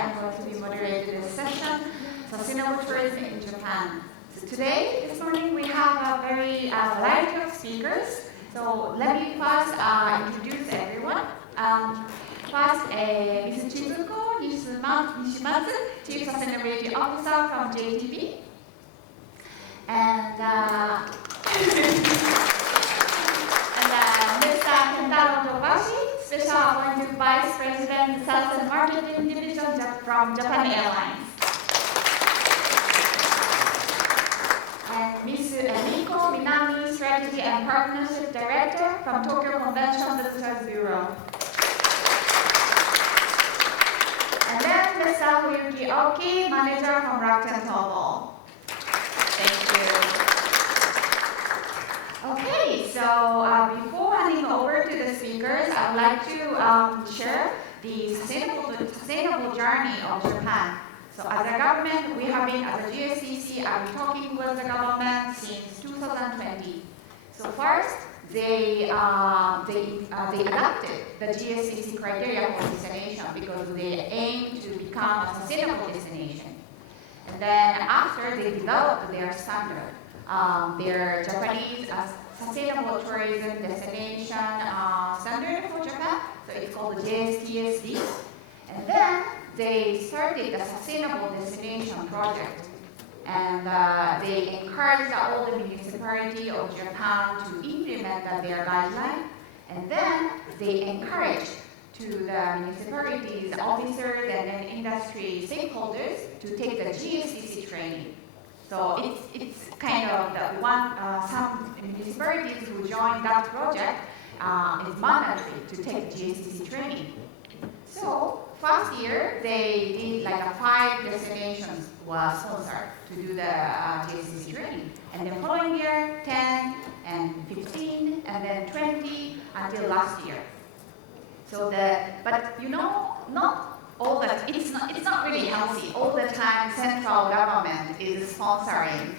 am going to be moderating this session, Sustainable Tourism in Japan. So today, this morning, we have a very variety of speakers. So let me first introduce everyone. First, Ms. Chizuko Nishimatsu, Chief Sustainability Officer from JTB. And Mr. Kentaro Dobashi, Special Appointive Vice President, Sales and Marketing Division from Japan Airlines. And Ms. Emiko Minami, Strategy and Partnership Director from Tokyo Convention Visitors Bureau. And then Mr. Fuyuki, Manager from Rakuten Global. Thank you. Okay, so before handing over to the speakers, I would like to share the sustainable journey of Japan. So as a government, we have been, as a GSTC, I've been talking with the government since 2020. So first, they adopted the GSTC criteria for destination because they aim to become a sustainable destination. And then after they developed their standard, their Japanese sustainable tourism destination standard for Japan, so it's called the GSTC. And then they started the sustainable destination project. And they encouraged all the municipalities of Japan to implement their guideline. And then they encouraged to the municipalities, officers, and then industry stakeholders to take the GSTC training. So it's kind of the one, some municipalities who joined that project is mandatory to take GSTC training. So first year, they did like 5 destinations were sponsored to do the GSTC training. And then following year, 10 and 15, and then 20 until last year. So but you know, not all that, it's not really healthy. All the time, central government is sponsoring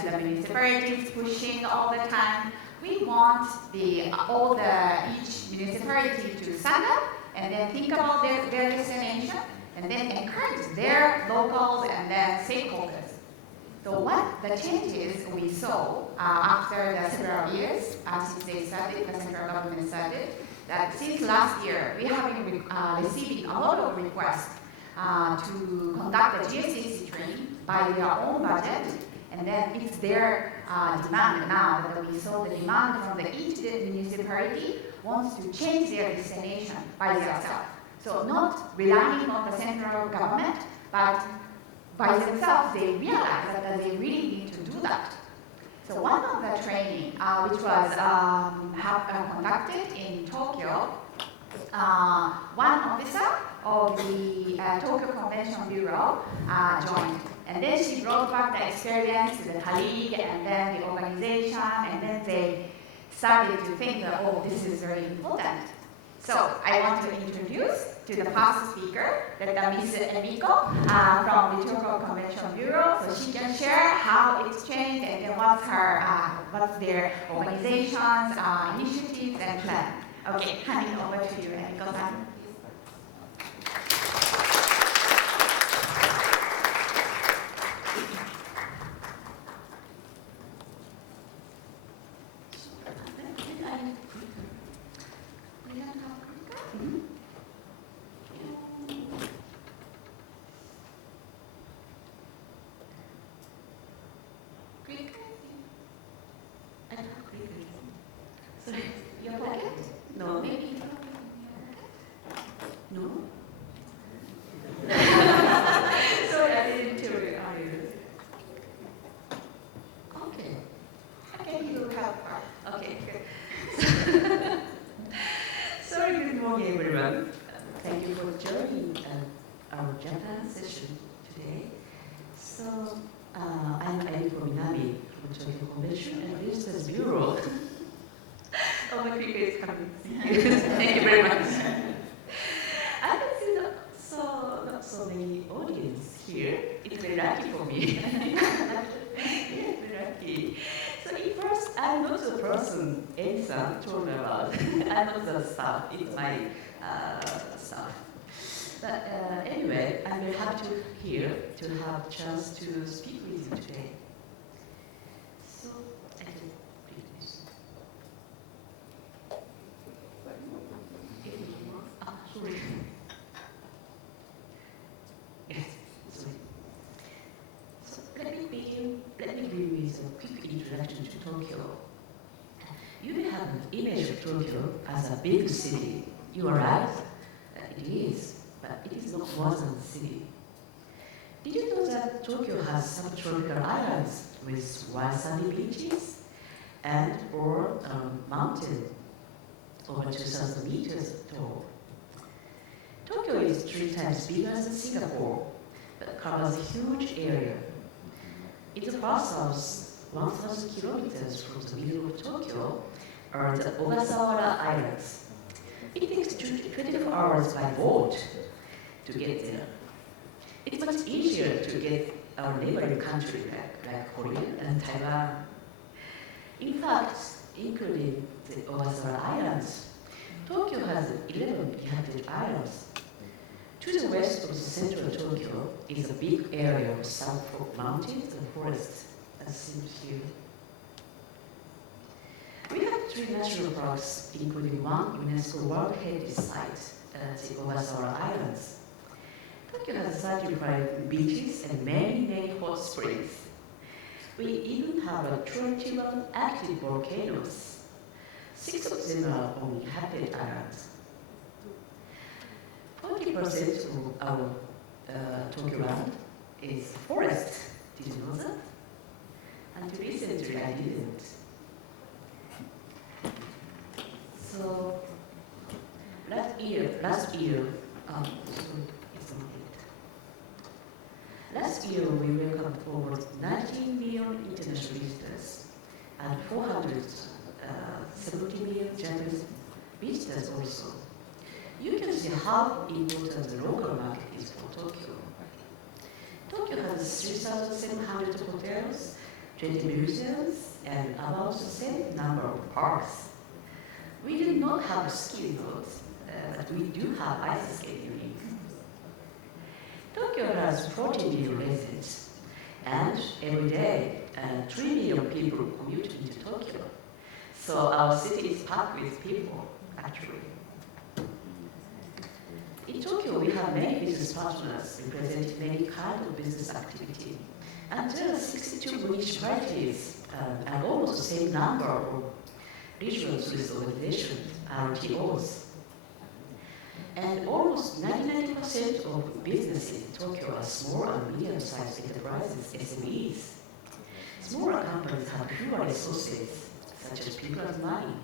to the municipalities, pushing all the time. We want each municipality to stand up and then think about their destination and then encourage their locals and then stakeholders. So what the changes we saw after the several years since they started, the central government started, that since last year, we have been receiving a lot of requests to conduct the GSTC training by their own budget, and then it's their demand now that we saw the demand from each municipality wants to change their destination by themselves. So not relying on the central government, but by themselves they realize that they really need to do that. So one of the training, which was conducted in Tokyo, one officer of the Tokyo Convention Bureau joined. And then she brought back the experience to the colleague and then the organization, and then they started to think that, oh, this is very important. So I want to introduce to the first speaker, that Ms. Emiko from the Tokyo Convention Bureau, so she can share how it's changed and then what's their organizations, initiatives, and plan. Okay, handing over to you, Emiko-san. I'm Emiko Minami from Tokyo Convention and Visitors Bureau. Oh, my speaker is coming. Thank you very much. I can see not so many audience here. It's very lucky for me. Yes, very lucky. So at first, I'm not the person Elsa told me about. I'm not the staff. It's my staff. But anyway, I'm very happy to have a chance to speak with you today. So, I can read this. Sorry. Yes, sorry. So let me begin with a quick introduction to Tokyo. You may have an image of Tokyo as a big city. You are right, it is, but it is not more than a city. Did you know that Tokyo has subtropical islands with wild sandy beaches and or a mountain over 2,000 meters tall? Tokyo is 3 times bigger than Singapore, but covers a huge area. In the far south, 1,000 kilometers from the middle of Tokyo, are the Ogasawara Islands. It takes 24 hours by boat to get there. It's much easier to get our neighboring country like Korea and Taiwan. In fact, including the Ogasawara Islands, Tokyo has 11 inhabited islands. To the west of the central Tokyo is a big area of South Fork Mountains and forests, as seen here. We have 3 national parks, including 1 UNESCO World Heritage Site at the Ogasawara Islands. Tokyo has 35 beaches and many hot springs. We even have 21 active volcanoes. 6 of them are on inhabited islands. 40% of our Tokyo land is forest. Did you know that? Until recently, I didn't. So last year, we welcomed over 19 million international visitors and 470 million Japanese visitors also. You can see how important the local market is for Tokyo. Tokyo has 3,700 hotels, 20 museums, and about the same number of parks. We do not have ski resorts, but we do have ice skating. Tokyo has 40 million residents, and every day 3 million people commute into Tokyo. So our city is packed with people, actually. In Tokyo, we have many business partners representing many kinds of business activity. And there are 62 municipalities and almost the same number of regional tourist organizations, RTOs. And almost 99% of businesses in Tokyo are small and medium-sized enterprises, SMEs. Smaller companies have fewer resources, such as people and money.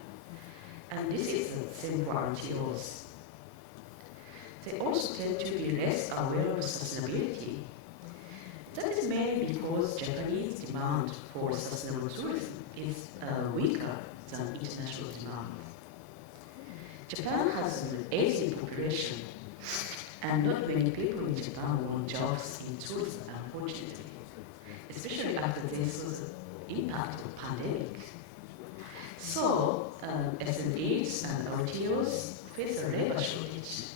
And this is the same for RTOs. They also tend to be less aware of sustainability. That is mainly because Japanese demand for sustainable tourism is weaker than international demand. Japan has an aging population, and not many people in Japan want jobs in tourism, unfortunately, especially after they saw the impact of the pandemic. So, SMEs and RTOs face a labor shortage.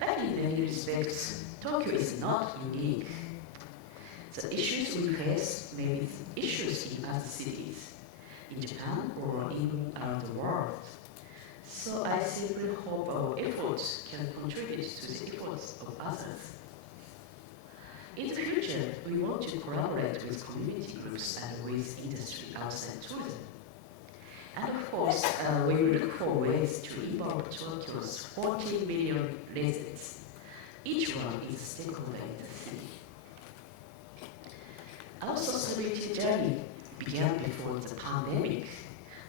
But in many respects, Tokyo is not unique. The issues we face may be issues in other cities, in Japan or even around the world. So I simply hope our efforts can contribute to the efforts of others. In the future, we want to collaborate with community groups and with industry outside tourism. And of course, we will look for ways to involve Tokyo's 14 million residents. Each one is a stakeholder in the city. Our sustainability journey began before the pandemic.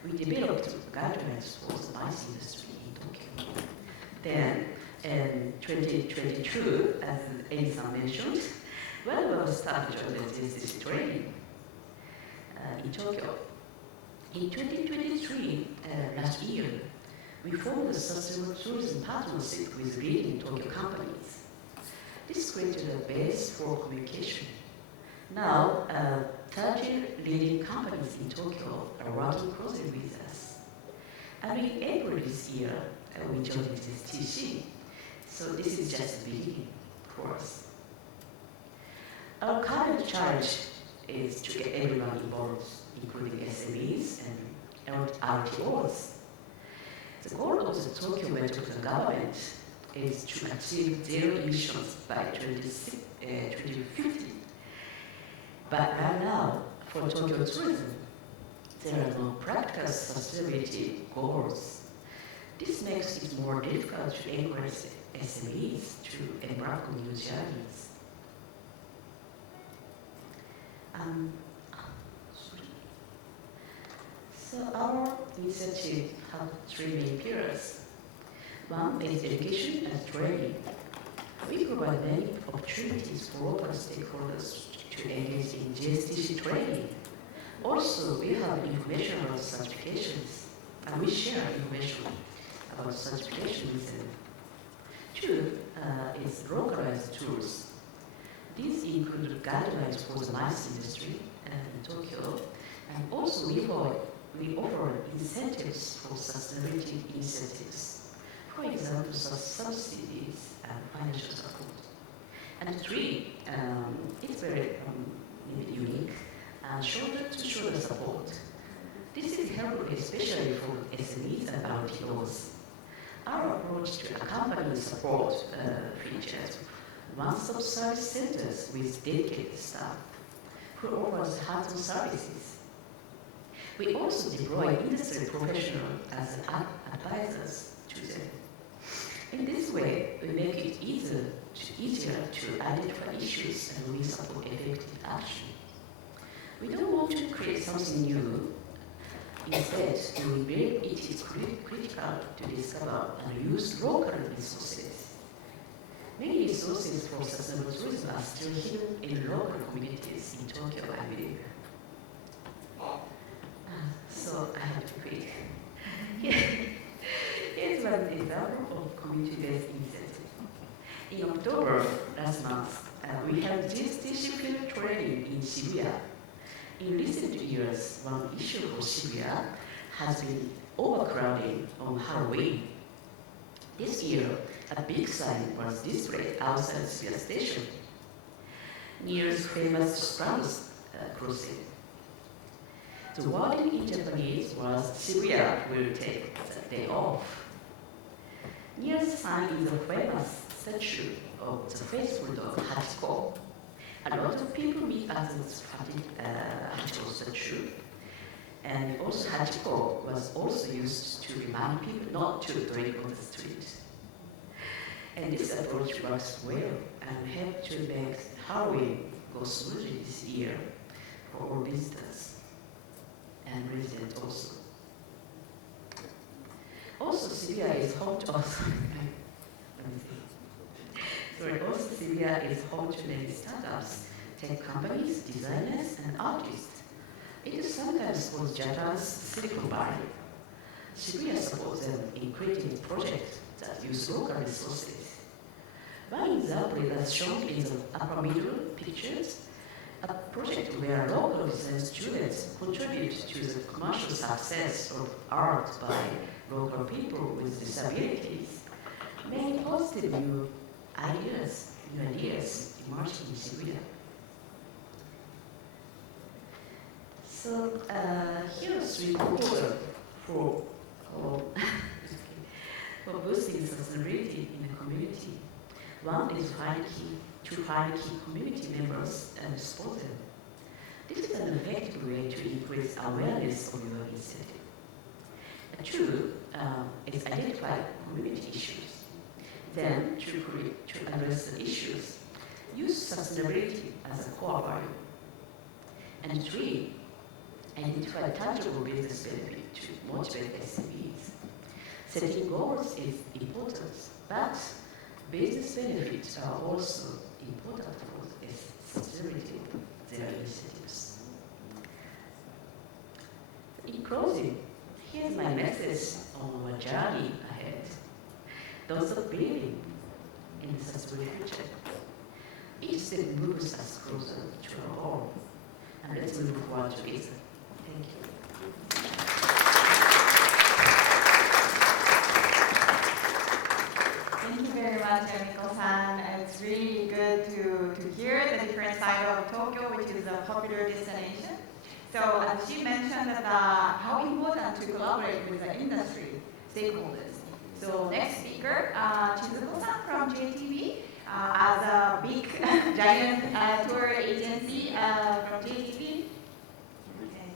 We developed guidelines for the MICE industry in Tokyo. Then, in 2022, as Amy-san mentioned, when we will start joining this training in Tokyo. In 2023, last year, we formed a sustainable tourism partnership with leading Tokyo companies. This created a base for communication. Now, 30 leading companies in Tokyo are working closely with us. And in April this year, we joined GSTC. So this is just the beginning for us. Our current challenge is to get everyone involved, including SMEs and RTOs. The goal of the Tokyo Metropolitan Government is to achieve zero emissions by 2050. But right now, for Tokyo tourism, there are no practical sustainability goals. This makes it more difficult to encourage SMEs to embark on new journeys. So our initiative has three main pillars. One is education and training. We provide many opportunities for local stakeholders to engage in GSTC training. Also, we have information about certifications, and we share information about certification with them. Two is localized tools. These include guidelines for the MICE industry in Tokyo, and also we offer incentives for sustainability initiatives. For example, subsidies and financial support. And three, it's very unique, and shoulder-to-shoulder support. This is helpful especially for SMEs and RTOs. Our approach to accompany support features one-stop service centers with dedicated staff who offers hands-on services. We also deploy industry professionals as advisors to them. In this way, we make it easier to identify issues and we support effective action. We don't want to create something new. Instead, we believe it is critical to discover and use local resources. Many resources for sustainable tourism are still hidden in local communities in Tokyo, I believe. So I have to quit. Here's one example of community-based initiative. In October last month, we held GSTC field training in Shibuya. In recent years, one issue for Shibuya has been overcrowding on Halloween. This year, a big sign was displayed outside Shibuya Station, near the famous Springs crossing. The wording in Japanese was Shibuya will take the day off. Near the sign is a famous statue of the faithful dog Hachiko. A lot of people meet at this Hachiko statue. And also Hachiko was also used to remind people not to drink on the street. And this approach works well and helped to make Halloween go smoothly this year for all visitors and residents also. Also, Shibuya is home to Shibuya is home to many startups, tech companies, designers, and artists. It is sometimes called Japan's Silicon Valley. Shibuya supports them in creating projects that use local resources. One example is shown in the upper middle pictures, a project where local design students contribute to the commercial success of art by local people with disabilities. Many positive new ideas emerged in Shibuya. So here are three proposals for boosting sustainability in the community. One is to find key community members and support them. This is an effective way to increase awareness of your initiative. Two is identify community issues. Then, to address the issues, use sustainability as a core value. And three, identify tangible business benefit to motivate SMEs. Setting goals is important, but business benefits are also important for sustainability of their initiatives. In closing, here's my message on our journey ahead. Those of believing in the sustainable future. Each step moves us closer to our goal. And let's move forward together. Thank you. Thank you very much, popular destination. So she mentioned that how important to collaborate with the industry stakeholders. So next speaker, Chizuko-san from JTB, as a big giant tour agency from JTB. Okay.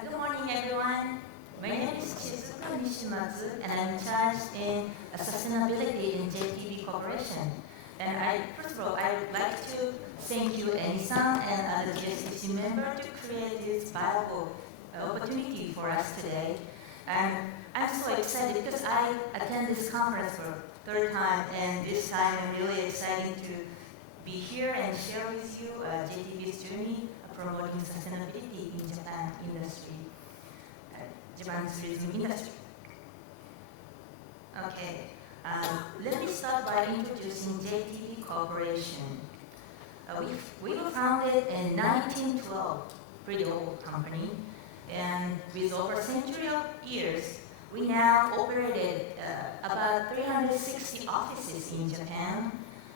Good morning, everyone. My name is Chizuko Nishimatsu, and I'm in charge in sustainability in JTB Corporation. And first of all, I would like to thank you, Eni-san, and other GSTC member to create this viable opportunity for us today. And I'm so excited because I attend this conference for third time, and this time I'm really excited to be here and share with you JTB's journey of promoting sustainability in Japan industry, Japan's tourism industry. Okay, let me start by introducing JTB Corporation. We were founded in 1912, pretty old company, and with over a century of years, we now operated about 360 offices in Japan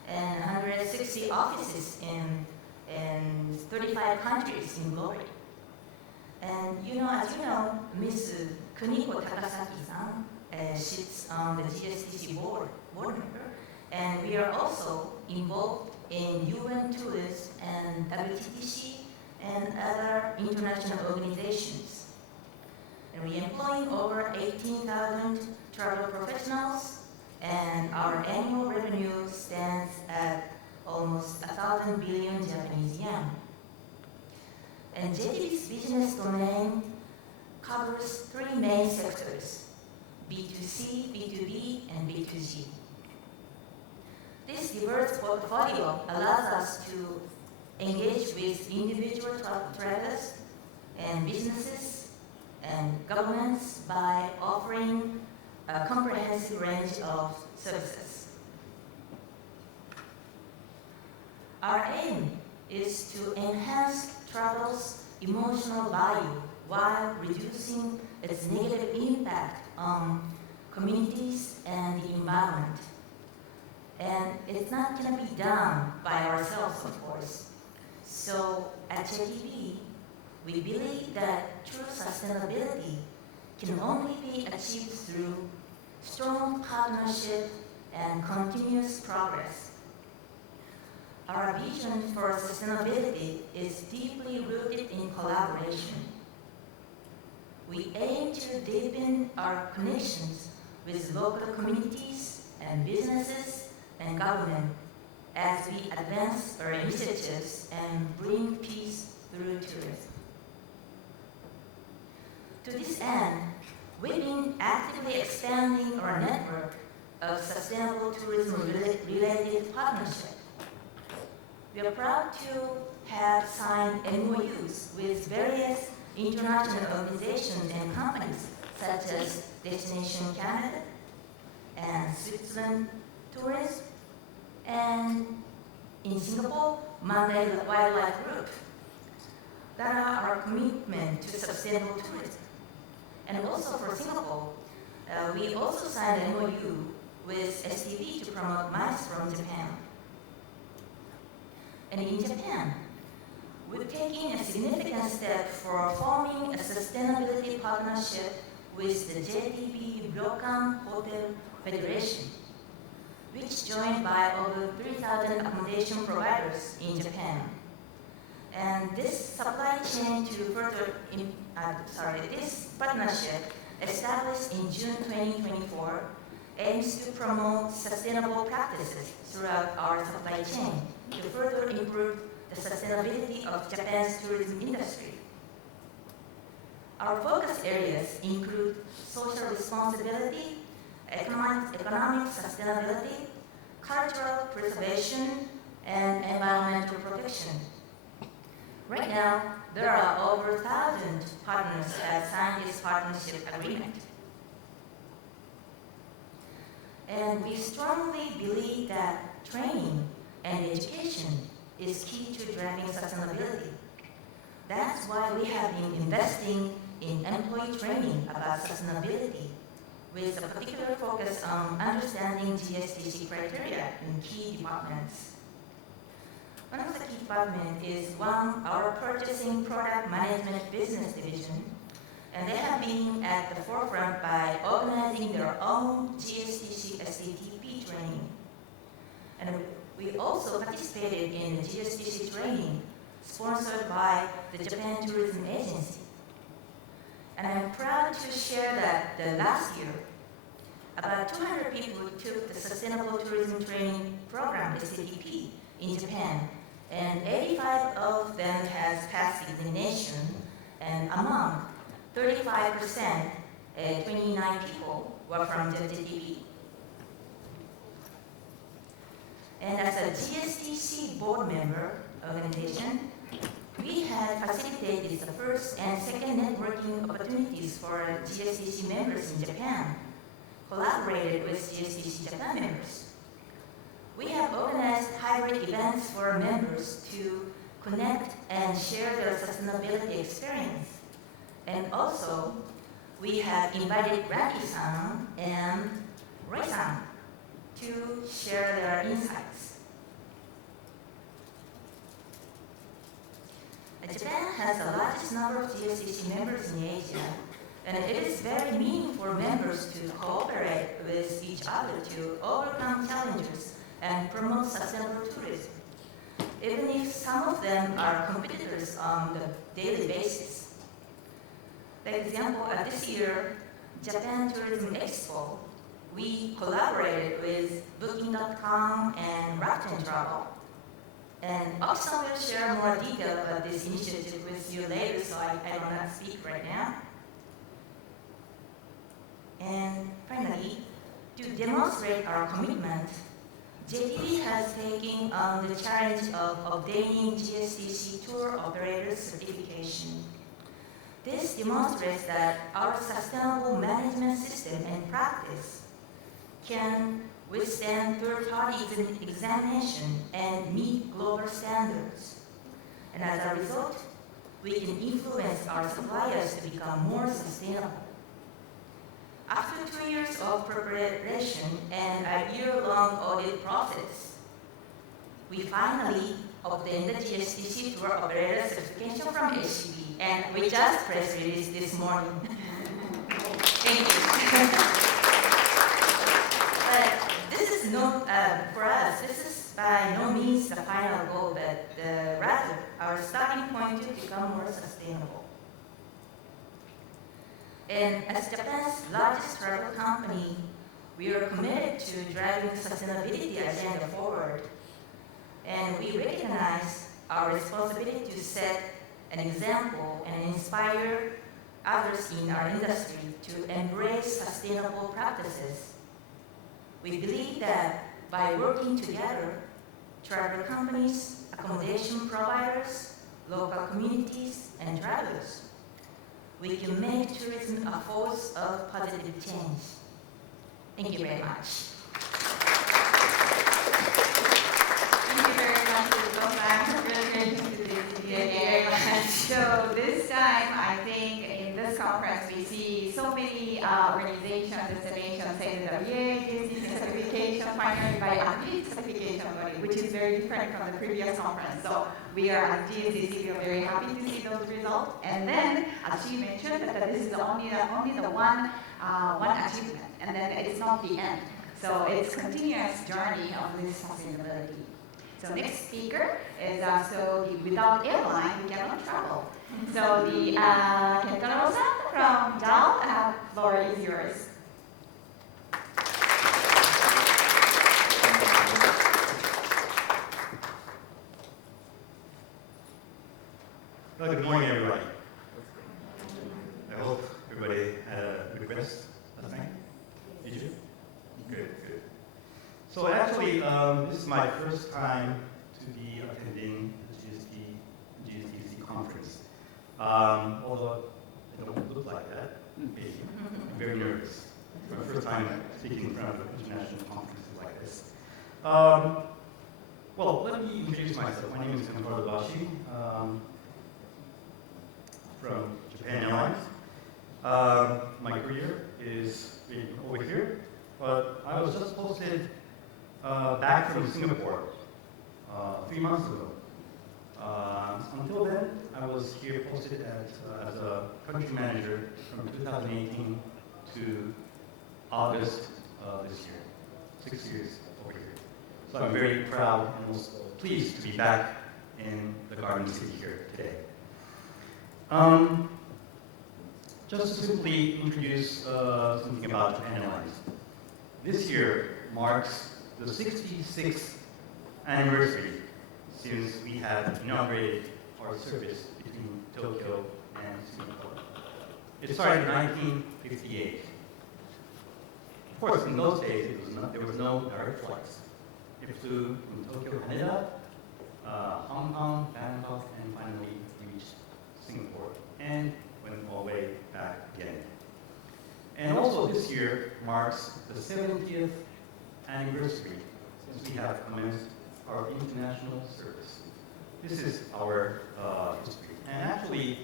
and 160 offices in 35 countries in glory. And as you know, Ms. Kuniko Takasaki-san sits on the GSTC board member, and we are also involved in UN Tours and WTTC and other international organizations. And we employ over 18,000 travel professionals, and our annual revenue stands at almost 1,000 billion Japanese yen. And JTB's business domain covers three main sectors: B2C, B2B, and B2G. This diverse portfolio allows us to engage with individual travelers and businesses and governments by offering a comprehensive range of services. Our aim is to enhance travel's emotional value while reducing its negative impact on communities and the environment. And it's not going to be done by ourselves, of course. So at JTB, we believe that true sustainability can only be achieved through strong partnership and continuous progress. Our vision for sustainability is deeply rooted in collaboration. We aim to deepen our connections with local communities and businesses and government as we advance our initiatives and bring peace through tourism. To this end, we've been actively expanding our network of sustainable tourism-related partnerships. We are proud to have signed MOUs with various international organizations and companies such as Destination Canada and Switzerland Tourism, and in Singapore, Mandai Wildlife Group, that are our commitment to sustainable tourism. And also for Singapore, we also signed an MOU with STV to promote mice from Japan. And in Japan, we're taking a significant step for forming a sustainability partnership with the JTB Ryokan Hotel Federation, which joined by over 3,000 accommodation providers in Japan. And this supply chain this partnership established in June 2024 aims to promote sustainable practices throughout our supply chain to further improve the sustainability of Japan's tourism industry. Our focus areas include social responsibility, economic sustainability, cultural preservation, and environmental protection. Right now, there are over 1,000 partners that have signed this partnership agreement. And we strongly believe that training and education is key to driving sustainability. That's why we have been investing in employee training about sustainability, with a particular focus on understanding GSTC criteria in key departments. one of the key department is our purchasing product management business division, and they have been at the forefront by organizing their own GSTC STTP training. And we also participated in the GSTC training sponsored by the Japan Tourism Agency. And I'm proud to share that the last year, about 200 people took the Sustainable Tourism Training Program, STTP, in Japan, and 85 of them has passed examination, and among 35%, 29 people were from the STTP. And as a GSTC board member organization, we had facilitated the first and second networking opportunities for GSTC members in Japan, collaborated with GSTC Japan members. We have organized hybrid events for members to connect and share their sustainability experience. And also, we have invited Raki-san and Roy-san to share their insights. Japan has the largest number of GSTC members in Asia, and it is very meaningful for members to cooperate with each other to overcome challenges and promote sustainable tourism, even if some of them are competitors on the daily basis. For example, at this year, Japan Tourism Expo, we collaborated with Booking.com and Rakuten Travel. And Oki-san will share more detail about this initiative with you later, so I will not speak right now. And finally, to demonstrate our commitment, JTB has taken on the challenge of obtaining GSTC tour operator certification. This demonstrates that our sustainable management system and practice can withstand third-party examination and meet global standards. And as a result, we can influence our suppliers to become more sustainable. After 2 years of preparation and a year-long audit process, we finally obtained the GSTC tour operator certification from HCB, and we just press released this morning. Thank you. But this is not, for us, this is by no means the final goal, but rather our starting point to become more sustainable. And as Japan's largest travel company, we are committed to driving the sustainability agenda forward. And we recognize our responsibility to set an example and inspire others in our industry to embrace sustainable practices. We believe that by working together, travel companies, accommodation providers, local communities, and travelers, we can make tourism a force of positive change. Thank you very much. Thank you very much, Chizuko-san. Really great to see you again. So this time, I think in this conference, we see so many organizations, destinations saying that, yay, GSTC certification, finally by Attendees certification body, which is very different from the previous conference. So we are at GSTC, we are very happy to see those results. And then, as she mentioned, that this is only the one achievement, and then it's not the end. So it's a continuous journey of this sustainability. So next speaker is without airline, we cannot travel. So the Kentaro-san from JAL, floor is yours. Well, good morning, everybody. I hope everybody had a good rest last night. Did you? Good, good. So actually, this is my first time to be attending the GSTC conference. Although I don't look like that, I'm very nervous. For the first time speaking in front of international conferences like this. Well, let me introduce myself. My name is Kentaro Dobashi. From Japan Airlines. My career is over here, but I was just posted back from Singapore 3 months ago. Until then, I was here posted as a country manager from 2018 to August this year. 6 years over here. So I'm very proud and also pleased to be back in the Garden City here today. Just to simply introduce something about Japan Airlines. This year marks the 66th anniversary since we have inaugurated our service between Tokyo and Singapore. It started in 1958. Of course, in those days, there was no direct flights. It flew from Tokyo, Haneda, Hong Kong, Bangkok, and finally reached Singapore, and went all the way back again. And also this year marks the 70th anniversary since we have commenced our international service. This is our history. And actually,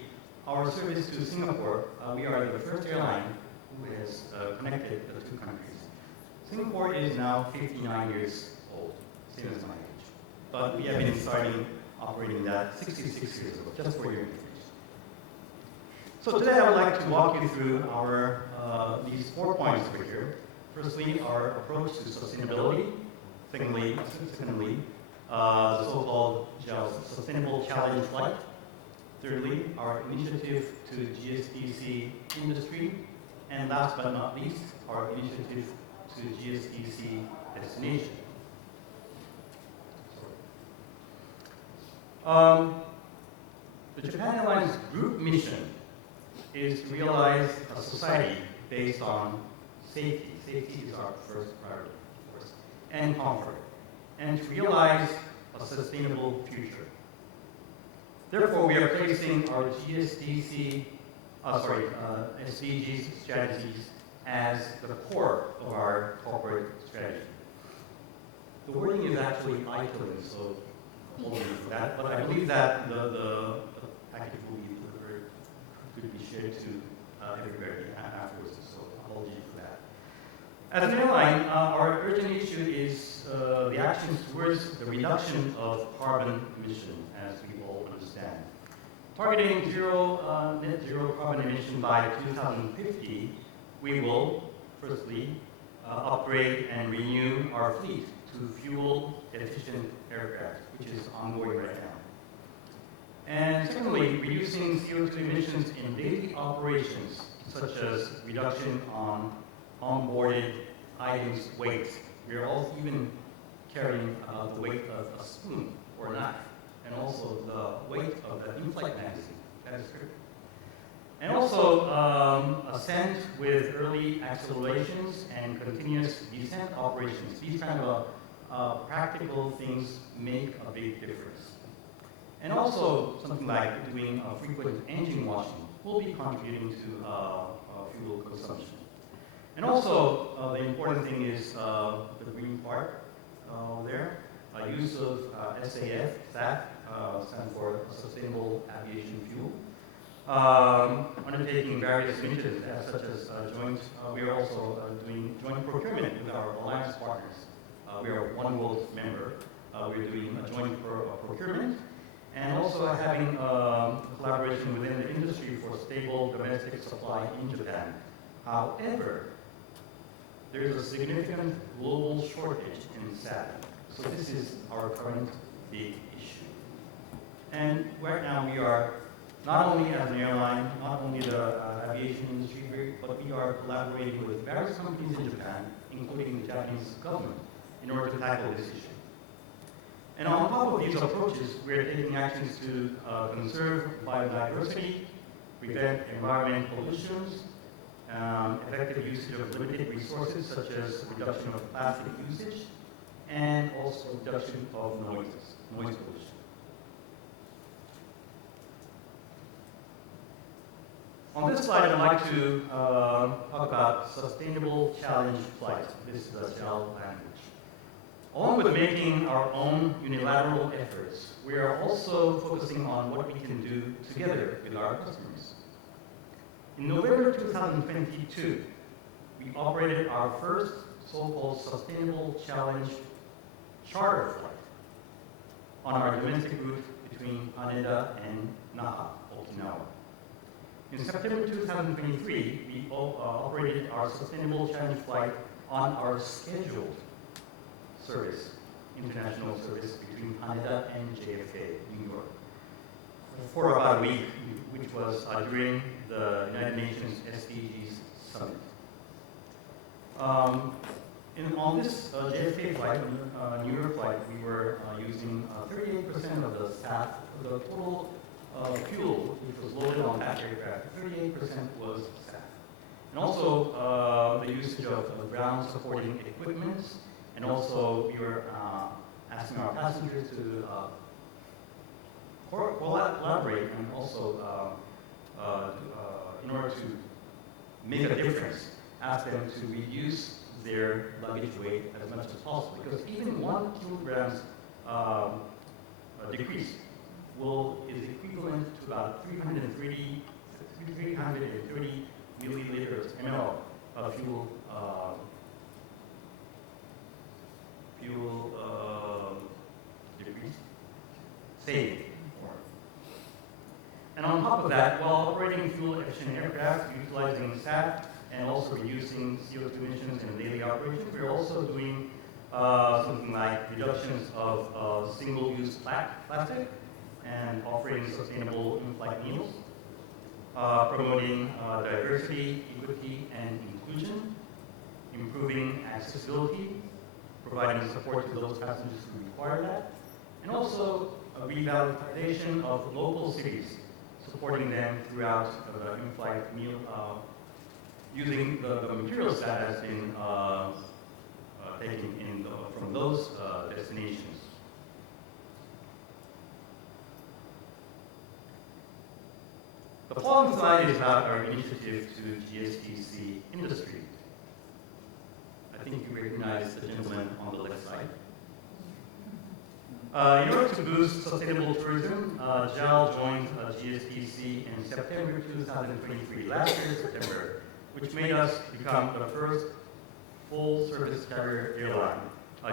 our service to Singapore, we are the first airline who has connected the two countries. Singapore is now 59 years old, same as my age. But we have been starting operating that 66 years ago, just for your information. So today I would like to walk you through our these 4 points over here. Firstly, our approach to sustainability. Secondly, the so-called Sustainable Challenge Flight. Thirdly, our initiative to GSTC industry. And last but not least, our initiative to GSTC destination. The Japan Airlines group mission is to realize a society based on safety. Safety is our first priority, of course, and comfort, and to realize a sustainable future. Therefore, we are placing our SDGs strategies as the core of our corporate strategy. The wording is actually eye-killing, so apologies for that, but I believe that the package will be delivered, could be shared to everybody afterwards, so apologies for that. As an airline, our urgent issue is the actions towards the reduction of carbon emission, as we all understand. Targeting net zero carbon emission by 2050, we will, firstly, upgrade and renew our fleet to fuel-efficient aircraft, which is ongoing right now. And secondly, reducing CO2 emissions in daily operations, such as reduction on onboarded items' weight. We are also even carrying the weight of a spoon or knife, and also the weight of the in-flight magazine. That is critical. And also ascent with early accelerations and continuous descent operations. These kind of practical things make a big difference. And also something like doing frequent engine washing will be contributing to fuel consumption. And also the important thing is the green part there. Use of SAF, stands for Sustainable Aviation Fuel. Undertaking various initiatives such as we are also doing joint procurement with our alliance partners. We are a One World member. We're doing a joint procurement and also having collaboration within the industry for stable domestic supply in Japan. However, there is a significant global shortage in SAF. So this is our current big issue. And right now we are not only as an airline, not only the aviation industry, but we are collaborating with various companies in Japan, including the Japanese government, in order to tackle this issue. And on top of these approaches, we are taking actions to conserve biodiversity, prevent environmental pollutions, effective usage of limited resources such as reduction of plastic usage, and also reduction of noise pollution. On this slide, I'd like to talk about Sustainable Challenge Flight. This is a shell language. Along with making our own unilateral efforts, we are also focusing on what we can do together with our customers. In November 2022, we operated our first so-called Sustainable Challenge charter flight on our domestic route between Haneda and Naha, Okinawa. In September 2023, we operated our Sustainable Challenge flight on our scheduled service, international service between Haneda and JFK, New York, for about a week, which was during the United Nations SDGs Summit. On this JFK flight, New York flight, we were using 38% of the SAF, the total fuel, which was loaded on that aircraft, 38% was SAF. And also the usage of ground supporting equipment, and also we were asking our passengers to collaborate and also in order to make a difference, ask them to reduce their luggage weight as much as possible, because even 1 kilogram decrease is equivalent to about 330 milliliters ml of fuel decrease saving. And on top of that, while operating fuel-efficient aircraft, utilizing SAF, and also reducing CO2 emissions in daily operations, we're also doing something like reductions of single-use plastic and offering sustainable in-flight meals, promoting diversity, equity, and inclusion, improving accessibility, providing support to those passengers who require that, and also a revitalization of local cities, supporting them throughout the in-flight meal, using the materials that has been taken from those destinations. The following slide is about our initiative to GSTC industry. I think you recognize the gentleman on the left side. In order to boost sustainable tourism, JAL joined GSTC in September 2023, last year, September, which made us become the first full-service carrier airline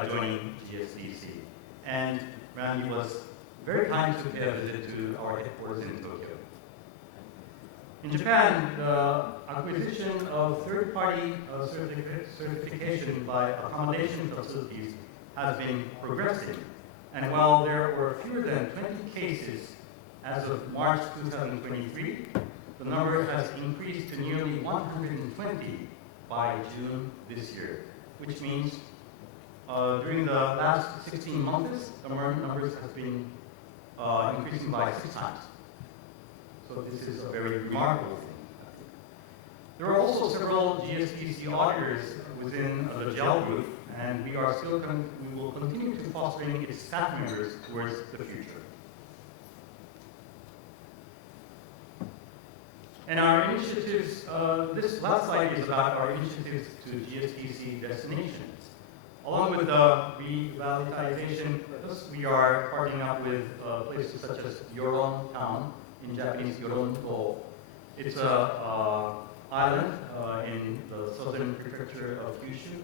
joining GSTC. And Randy was very kind to pay a visit to our headquarters in Tokyo. In Japan, the acquisition of third-party certification by accommodation facilities has been progressing. And while there were fewer than 20 cases as of March 2023, the number has increased to nearly 120 by June this year, which means during the last 16 months, the numbers have been increasing by 6 times. So this is a very remarkable thing. There are also several GSTC auditors within the JAL group, and we will continue to fostering its staff members towards the future. And our initiatives, this last slide is about our initiatives to GSTC destinations. Along with the revitalization, we are partnering up with places such as Yoron Town, in Japanese Yoron-to. It's an island in the southern prefecture of Kyushu,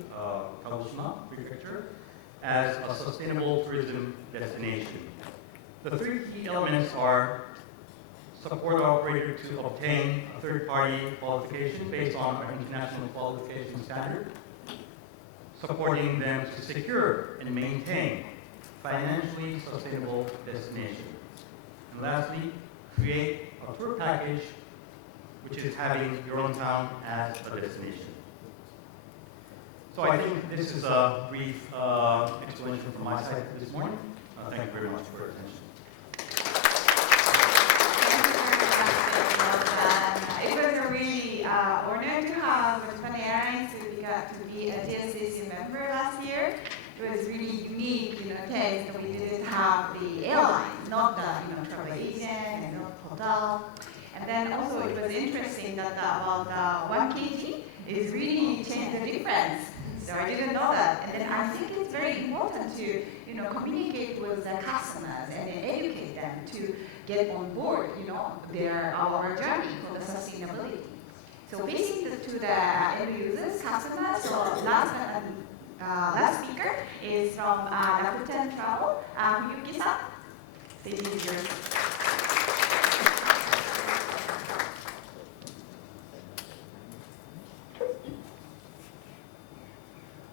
Kagoshima prefecture, as a sustainable tourism destination. The 3 key elements are support our operator to obtain a third-party qualification based on our international qualification standard, supporting them to secure and maintain financially sustainable destination. And lastly, create a tour package which is having your own town as a destination. So I think this is a brief explanation from my side this morning. Thank you very much for your attention. It was a really honor to have Japan Airlines to be a GSTC member last year. It was really unique, case that we didn't have the airline, not the travel agent and not hotel. And then also it was interesting that about 1 kg is really changed the difference. So I didn't know that. And then I think it's very important to communicate with the customers and then educate them to get on board, our journey for the sustainability. So facing to the end users, customers, so last speaker is from Rakuten Travel, Fuyuki-san. Stage is yours.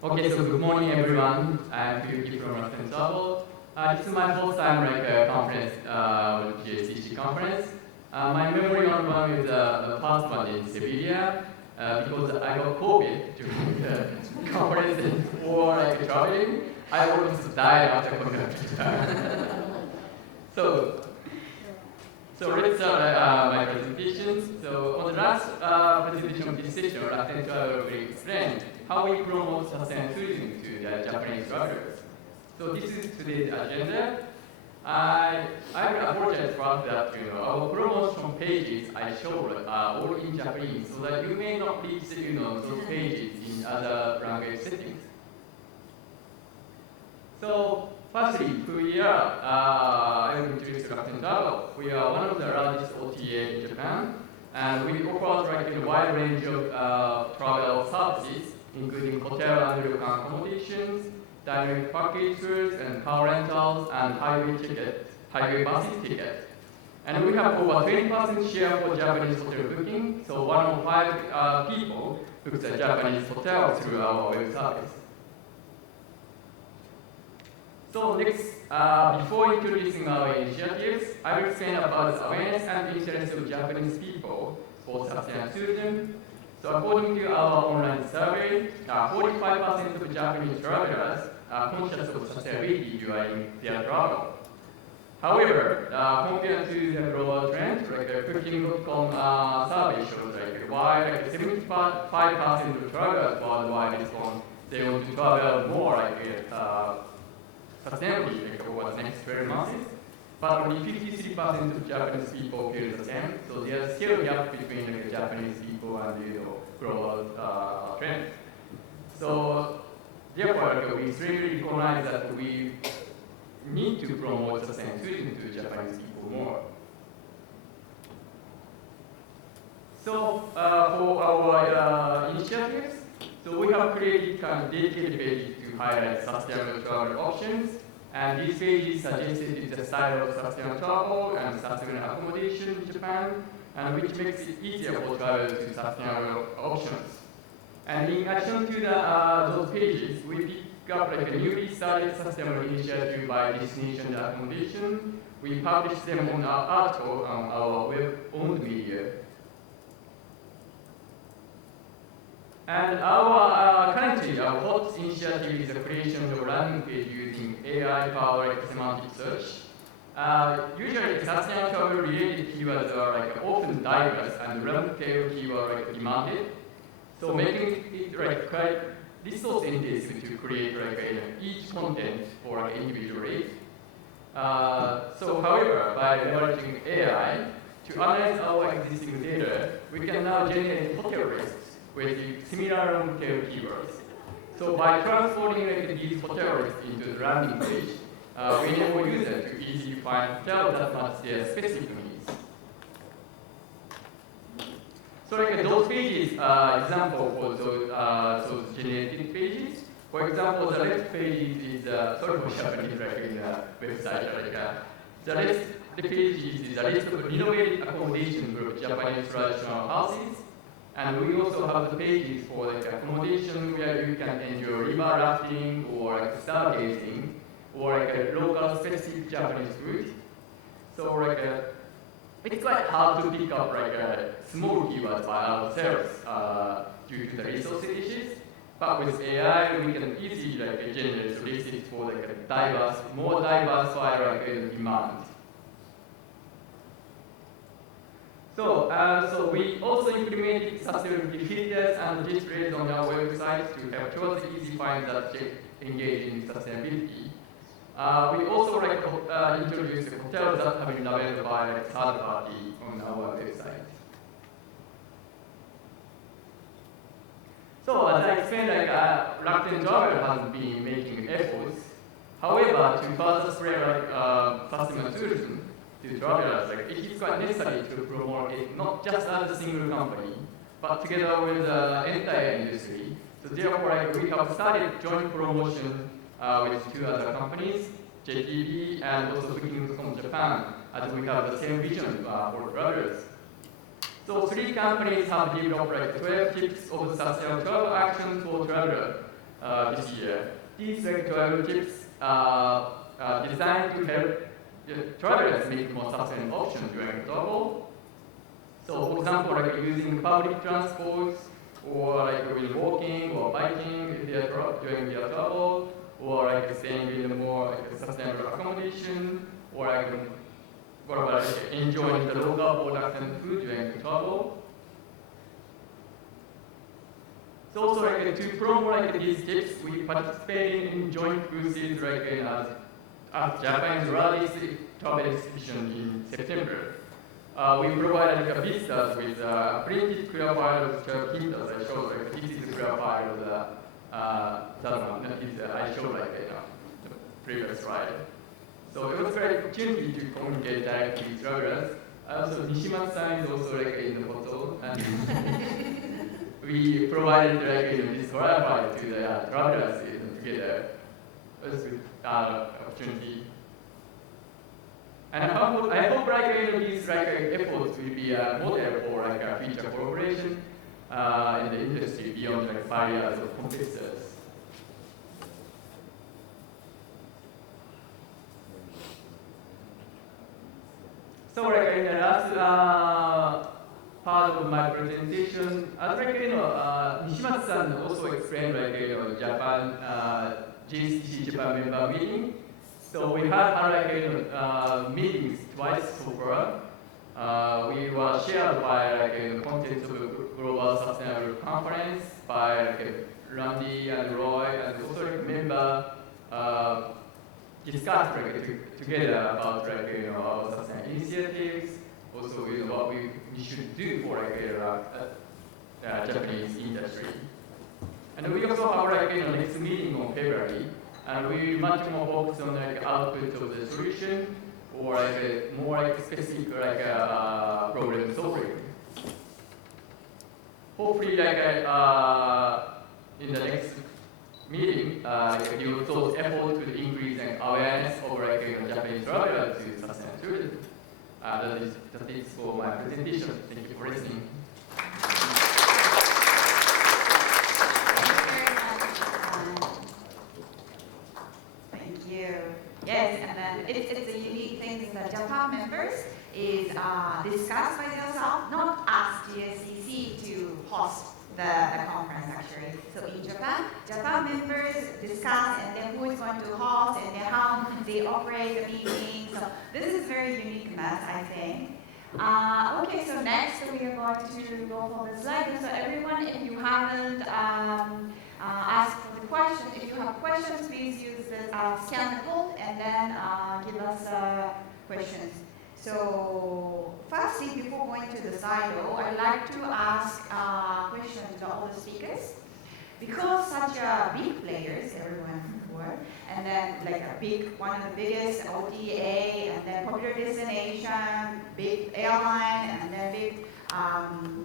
Okay, so good morning everyone. I'm Fuyuki from Rakuten. This is my first time conference with GSTC conference. My memory on one is the past one in Sevilla because I got COVID during the conference and for traveling. I almost died after conducting. So let's start my presentation. So on the last presentation of this session, Rakuten will explain how we promote sustainable tourism to the Japanese travelers. So this is today's agenda. I will apologize for that. Our promotion pages I showed are all in Japanese, so that you may not reach those pages in other language settings. So firstly, who we are, I will introduce Rakuten Travel. We are one of the largest OTA in Japan, and we offer a wide range of travel services, including hotel and ryokan accommodations, direct package tours, and car rentals, and highway buses tickets. And we have over 20% share for Japanese hotel booking, so 1 in 5 people book a Japanese hotel through our web service. So next, before introducing our initiatives, I will explain about the awareness and interest of Japanese people for sustainable tourism. So according to our online survey, 45% of Japanese travelers are conscious of sustainability during their travel. However, compared to the global trend, Booking.com survey shows while 75% of travelers worldwide respond they want to travel more sustainably over the next 12 months, but only 53% of Japanese people feel the same. So there's still a gap between Japanese people and global trend. So therefore, we strongly recognize that we need to promote sustainable tourism to Japanese people more. So for our initiatives, so we have created dedicated pages to highlight sustainable travel options, and these pages suggested in the style of sustainable travel and sustainable accommodation in Japan, and which makes it easier for travelers to sustainable options. And in addition to those pages, we pick up a newly started sustainable initiative by destination and accommodation. We publish them on our article on our web-owned media. And currently, our hot initiative is the creation of a landing page using AI-powered semantic search. Usually, sustainable travel-related keywords are often diverse and long-tail keywords are demanded. So making it quite resource-intensive to create each content for individual rate. However, by leveraging AI to analyze our existing data, we can now generate hotel lists with similar long-tail keywords. So by transforming these hotel lists into the landing page, we enable users to easily find hotels that match their specific needs. So those pages are example for those generated pages. For example, the left page is sorry for Japanese in the website. The page is a list of renovated accommodation for Japanese traditional houses. And we also have the pages for accommodation where you can enjoy river rafting or stargazing or local specific Japanese food. So it's quite hard to pick up small keywords by ourselves due to the resource issues. But with AI, we can easily generate lists for more diverse demand. So we also implemented sustainability filters and displays on our website to help towards easy find that engage in sustainability. We also introduced hotels that have been labeled by third party on our website. So as I explained, Rakuten Travel has been making efforts. However, to further spread sustainable tourism to travelers, it is quite necessary to promote it not just as a single company, but together with the entire industry. So therefore, we have started joint promotion with 2 other companies. JTB, and also Fuyuki from Japan, as we have the same vision for travelers. So 3 companies have developed like 12 tips of sustainable travel actions for travelers this year. These like 12 tips are designed to help travelers make more sustainable options during travel. So for example, like using public transport, or like walking or biking during their travel, or like staying in more like sustainable accommodation, or like enjoying the local products and food during the travel. So also like to promote like these tips, we participated in joint cruises like at Japan's rally travel exhibition in September. We provided like visitors with a printed clear file of 12 hints. I showed like this is a clear file of the I showed like the previous slide. So it was a great opportunity to communicate directly with travelers. Also, Nishimatsu is also like in the photo, and we provided like this clear file to the travelers together. It was a good opportunity. And I hope like these like efforts will be a model for like a future cooperation in the industry beyond like barriers of competitors. So like in the last part of my presentation, as like Nishimatsu-san also explained like Japan GSTC Japan member meeting. So we had like meetings twice so far. We were shared by like contents of a global sustainable conference by like Randy and Roy, and also like member discussed like together about like our sustainable initiatives, also what we should do for like Japanese industry. And we also have like next meeting on February. And we much more focus on like output of the solution, or like more like specific like problem solving. Hopefully, like in the next meeting, you will those efforts to increase like, awareness of like Japanese travelers to sustainable tourism. That is for my presentation. Thank you for listening. Yes, and then it's a unique thing that Japan members is discussed by themselves, not ask GSTC to host the conference actually. So in Japan members discuss and then who is going to host and then how they operate the meeting. So this is very uniqueness, I think. Okay, so next we are going to go for the slide. So everyone, if you haven't asked for the question, if you have questions, please use the scan the code and then give us questions. So firstly, before going to the slide though, I'd like to ask questions to all the speakers. Because such big players, everyone before, and then like a big, one of the biggest OTA, and then popular destination, big airline, and then big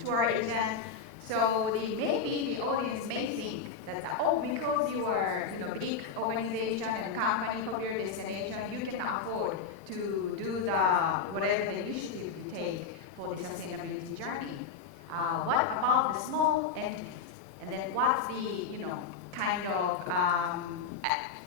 tour agent. So maybe the audience may think that, oh, because you are big organization and company, popular destination, you can afford to do whatever the initiative you take for the sustainability journey. What about the small entities? And then what's the, kind of,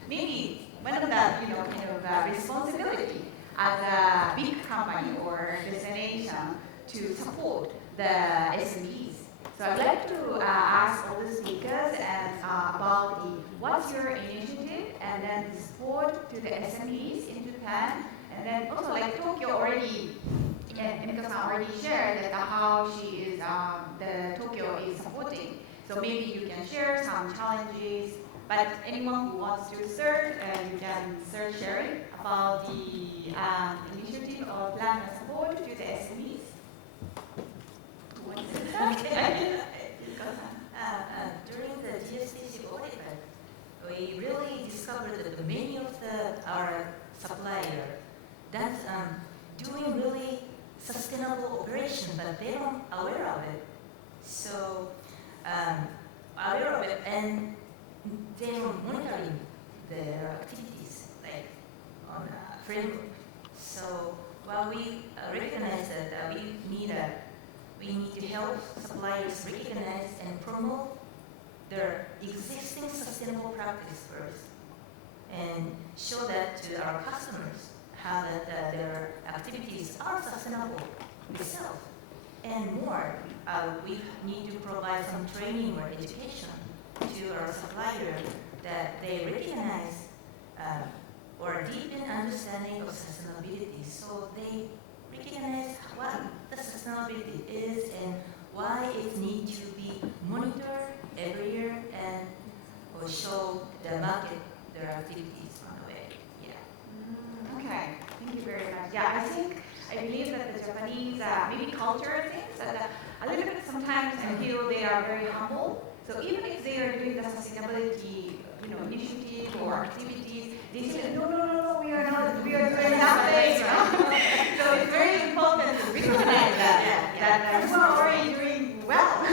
maybe one of the, responsibility as a big company or destination to support the SMEs. So I'd like to ask all the speakers and about what's your initiative and then the support to the SMEs in Japan. And then also like Tokyo already, Emiko-san already shared that how she is, the Tokyo is supporting. So maybe you can share some challenges, but anyone who wants to start, you can start sharing about the initiative of plan and support to the SMEs. Who wants to start? During the GSTC audit, we really discovered that many of our suppliers that's doing really sustainable operation, but they don't aware of it. So aware of it, and they're monitoring their activities, like framework. So while we recognize that we need to help suppliers recognize and promote their existing sustainable practice first, and show that to our customers how that their activities are sustainable itself. And more, we need to provide some training or education to our supplier that they recognize or deepen understanding of sustainability, so they recognize what the sustainability is and why it needs to be monitored every year and or show the market their activities on the way. Yeah. Okay, thank you very much. Yeah, I believe that the Japanese maybe culture things that a little bit sometimes I feel they are very humble. So even if they are doing the sustainability, initiative or activities, they say no, we are not, we are doing nothing. So it's very important to recognize that you are already doing well.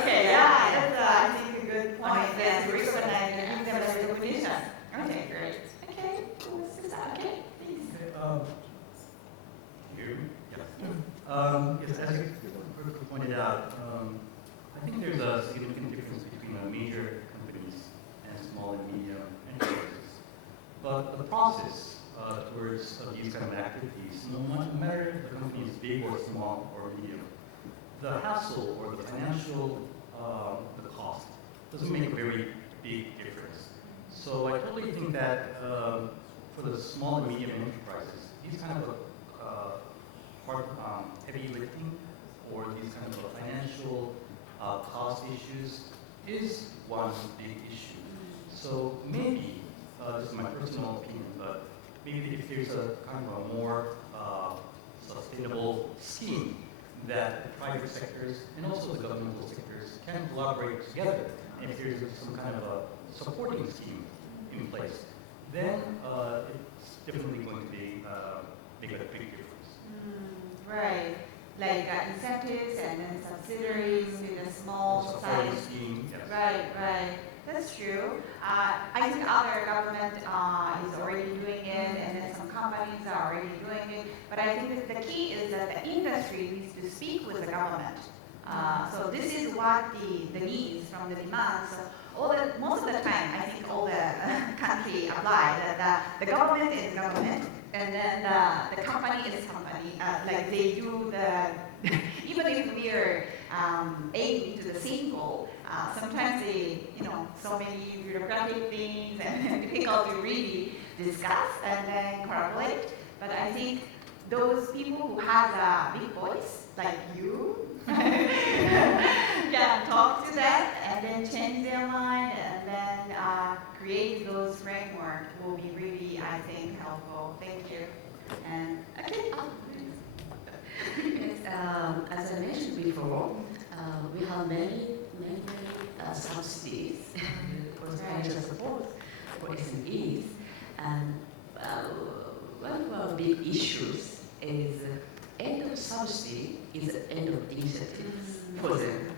Okay, yeah, that's I think a good point. That to recognize and give them a recognition. Okay, great. Okay, is that okay? Please. Hear me? Yes, as you pointed out, I think there's a significant difference between major companies and small and medium enterprises. But the process towards these kind of activities, no matter if the company is big or small or medium, the hassle or the financial the cost doesn't make a very big difference. So I totally think that for the small and medium enterprises, these kind of heavy lifting or these kind of financial cost issues is one big issue. So maybe, this is my personal opinion, but maybe if there's a kind of a more sustainable scheme that the private sectors and also the governmental sectors can collaborate together, and if there's some kind of a supporting scheme in place, then it's definitely going to be make a big difference. Right, like incentives and then subsidiaries to the small Supporting size. scheme, yes. Right. That's true. I think other government is already doing it, and then some companies are already doing it. But I think that the key is that the industry needs to speak with the government. So this is what the needs from the demand. So most of the time, I think all the country apply that the government is government, and then the company is company. Like they do the even if we are aiming to the same goal, sometimes they so many bureaucratic things and difficult to really discuss and then collaborate. But I think those people who have a big voice, like you, can talk to them and then change their mind and then create those frameworks will be really, I think, helpful. Thank you. And okay. Yes, as I mentioned before, we have many subsidies for financial support for SMEs, and one of our big issues is end of subsidy is end of initiatives for them.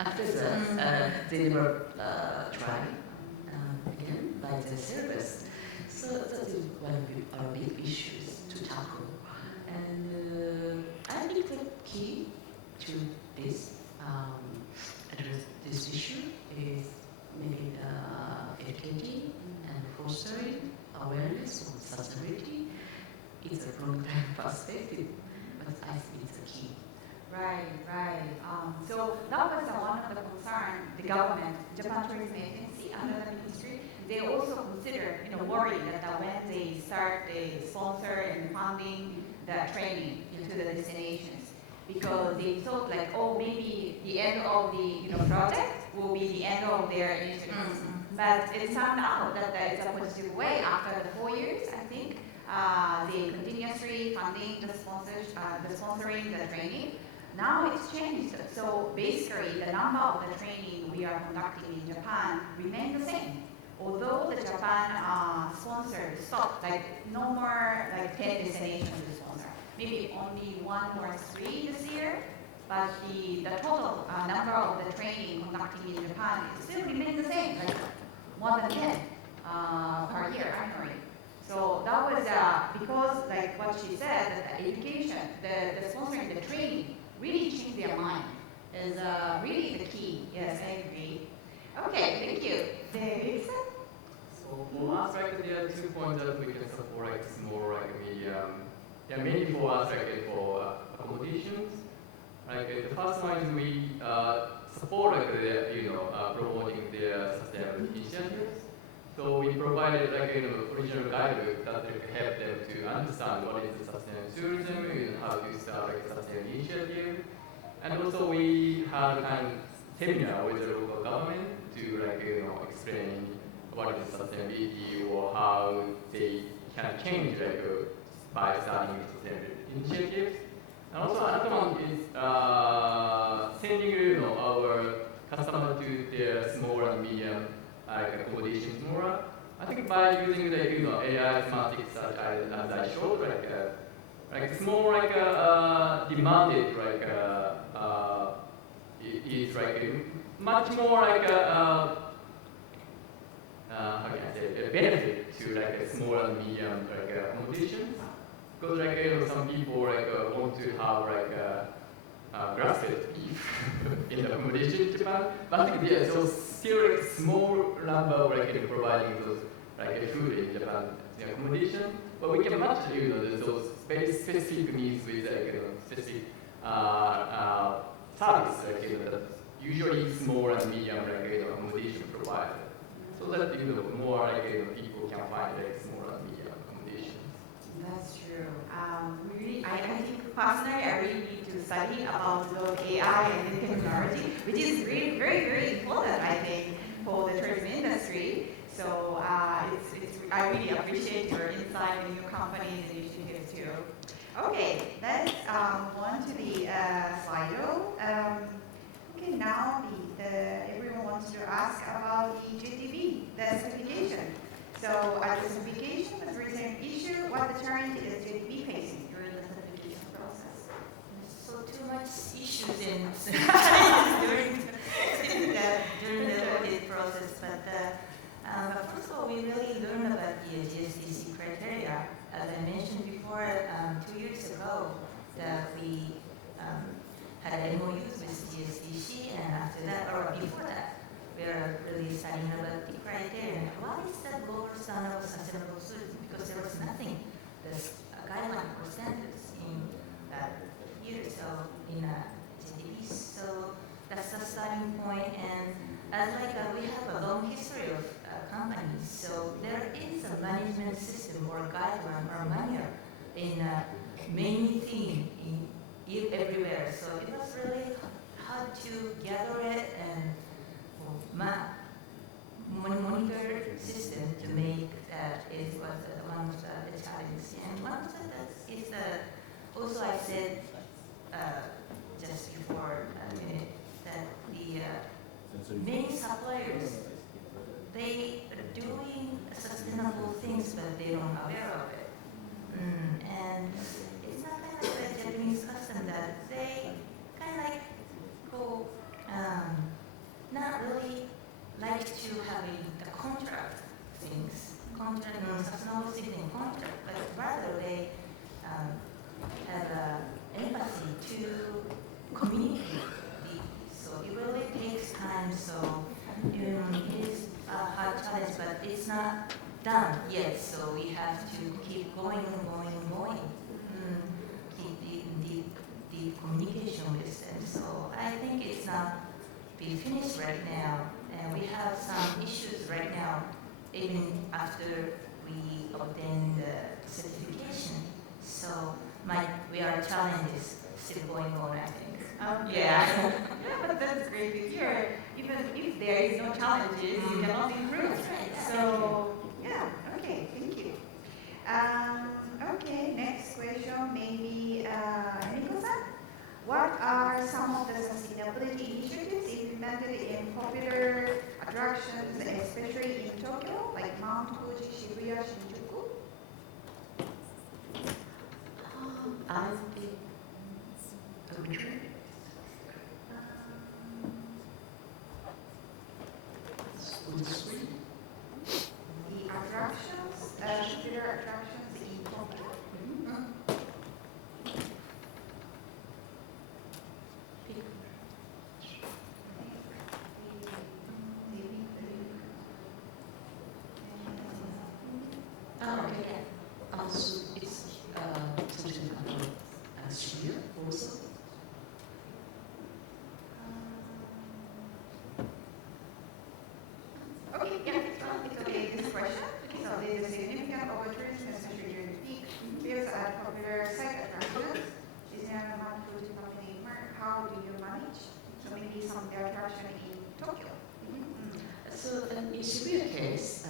After that, they never try again by the service. So that is one of our big issues to tackle. And I think the key to this address this issue is maybe educating and fostering awareness on sustainability. It's a long-term perspective, but I think it's a key. Right. So that was one of the concern the government, Japan Tourism Agency, under the ministry, they also consider, worry that when they start, they sponsor and funding the training to the destinations, because they thought like, maybe the end of the project will be the end of their initiatives. But it turned out that it's a positive way after the 4 years, I think. They continuously funding the sponsoring the training. Now it's changed. So basically, the number of the training we are conducting in Japan remain the same. Although the Japan sponsors stopped, like no more like 10 destinations to sponsor. Maybe only 1 or 3 this year. But the total number of the training conducting in Japan still remains the same, like more than 10 per year annually. So that was because, like what she said, that the education, the sponsoring, the training really changed their mind is really the key. Yes, I agree. Okay, thank you. David? So for us, like, there are 2 points that we can support, like small, like medium. Yeah, mainly for us, like for accommodations. Like the first one is we support, like, promoting their sustainable initiatives. So we provided, like, original guidebook that will help them to understand what is the sustainable tourism and how to start, like, a sustainable initiative. And also we had a kind of seminar with the local government to, like, explain what is sustainability or how they can change, like, by starting sustainable initiatives. And also another one is sending, our customer to their small and medium, like, accommodations more. I think by using the AI semantics such as I showed, like small, like demanded, like it is like much more like how can I say, a benefit to, like, a small and medium, like accommodations. Because, like, some people, like want to have, like grass-fed beef in the accommodation in Japan, but I think there's still, like, small number of, like, providing those, like, food in Japan accommodation, but we can match, those very specific needs with, like, specific service, like, that usually small and medium, like, accommodation provider, so that, more, like, people can find, like, small and medium accommodations. That's true. I think personally, I really need to study about those AI and technology, which is really very, very important, I think, for the tourism industry. So I really appreciate your insight in your company's initiatives too. Okay, let's move on to the Slido. Okay, now everyone wants to ask about the GTV, the certification. So as the certification was recent issue, what the challenge is GTV facing during the certification process? So too much issues in during the audit process, but first of all, we really learned about the GSTC criteria. As I mentioned before, 2 years ago, that we had MOUs with GSTC, and after that, or before that, we are really studying about the criteria. And what is the global standard of sustainable tourism? Because there was nothing, there's a guideline or standards in that year, so in GTV. So that's the starting point. And as we have a long history of companies, so there is a management system or guideline or manual in many things everywhere. So it was really hard to gather it and monitor system to make that is was one of the challenges. And one of that is also I said just before a minute that the many suppliers, they are doing sustainable things but they don't aware of it. And it's not kind of a Japanese custom that they kind of like go not really like to having the contract things, sustainable things in contract, but rather they have empathy to communicate deeply. So it really takes time. So it is a hard challenge, but it's not done yet. So we have to keep going and going and going. Keep the communication with them. So I think it's not be finished right now, and we have some issues right now, even after we obtain the certification. So we are challenges still going on, I think. Yeah, but that's great to hear. Even if there is no challenges, you can also improve. That's right. So, yeah, okay, thank you. Okay, next question, maybe Emiko-san. What are some of the sustainability initiatives implemented in popular attractions, especially in Tokyo, like Mount Fuji, Shibuya, Shinjuku? I think Tokyo. The attractions, popular in Shibuya case,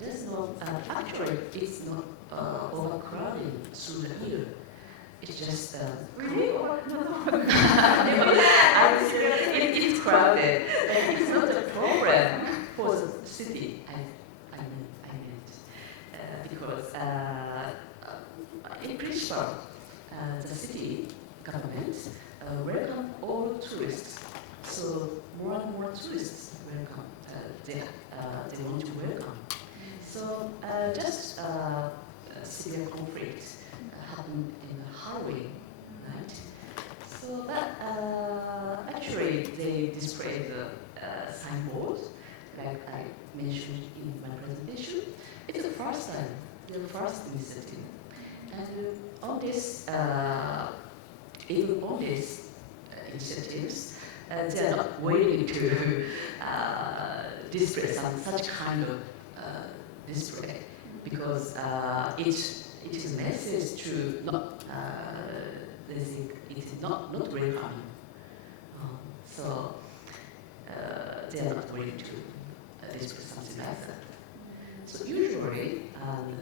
there's no, actually, it's not overcrowding through the year. It's just, Really? Or no? it is crowded, and it's not a problem for the city. I mean it, because in principle, the city government welcome all tourists. So more and more tourists welcome. They want to welcome. So just severe conflict happened in Halloween night. So but actually they displayed the signboard, like I mentioned in my presentation. It's the first time, the first initiative. And on this, even on these initiatives, they are not waiting to display such kind of display, because it is a message to not, they think it is not welcoming. So they are not waiting to display something like that. So usually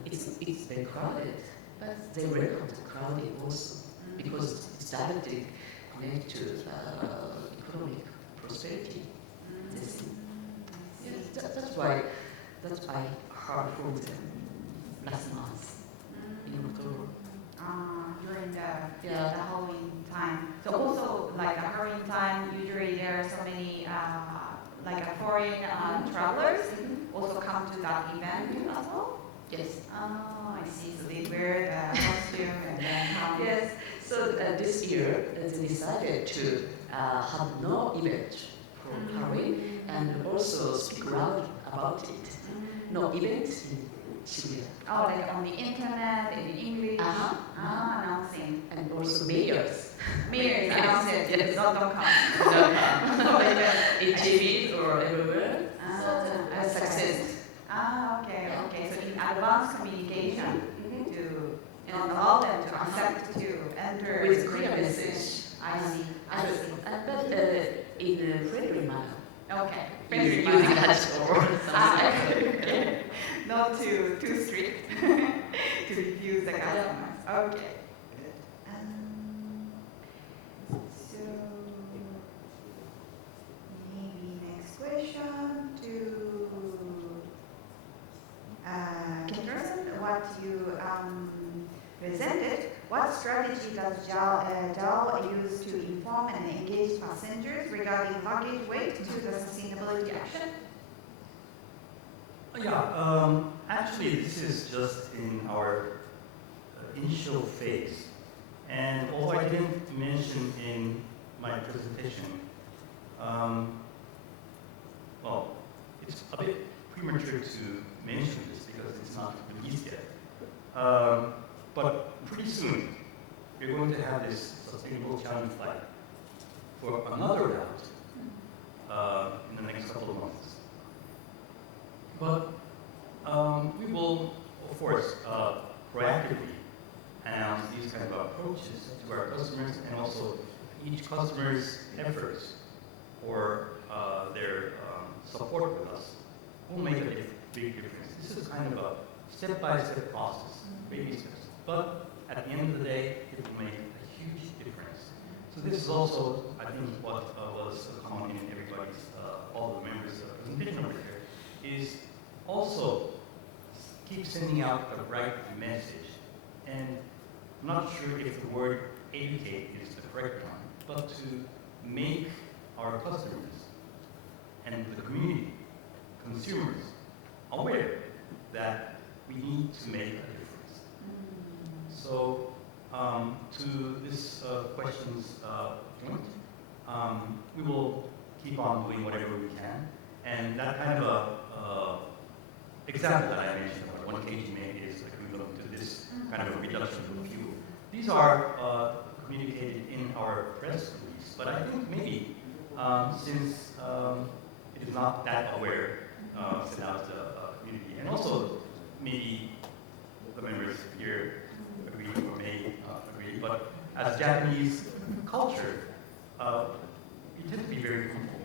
it's very crowded, but they welcome the crowding also, because it's directly connected to economic prosperity. That's why I heard from them last month in October. During the Halloween time. So also like a Halloween time, usually there are so many like a foreign travelers also come to that event as well. Yes. Oh, I see. So they wear the costume and then come. Yes. So this year they decided to have no event for Halloween and also speak loud about it. No event in Shibuya. Oh, like on the internet, in English. Announcing. And also mayors. Mayors announcing. Yes. Don't come. In TV or everywhere. A success. Okay. So in advanced communication to allow them to accept to enter With clear message. I see. But in a friendly manner. Okay. Using hashtag or something. Okay. Not too strict to refuse the customers. Okay. So maybe next question to Kentaro, what you presented. What strategy does JAL use to inform and engage passengers regarding luggage weight to the sustainability action? Yeah, actually this is just in our initial phase. And although I didn't mention in my presentation, well, it's a bit premature to mention this because it's not released yet. But pretty soon, we're going to have this sustainable challenge flight for another route in the next couple of months. But we will, of course, proactively announce these kind of approaches to our customers, and also each customer's efforts or their support with us will make a big difference. This is kind of a step-by-step process, baby steps. But at the end of the day, it will make a huge difference. So this is also, I think, what was common in everybody's, all the members' presentation over here, is also keep sending out the right message. And I'm not sure if the word educate is the correct one, but to make our customers and the community, consumers, aware that we need to make a difference. So to this question's point, we will keep on doing whatever we can. And that kind of example that I mentioned, about 1 kg made is equivalent to this kind of a reduction of fuel. These are communicated in our press release, but I think maybe since it is not that aware, sent out to the community, and also maybe the members here agree or may agree, but as Japanese culture, we tend to be very humble.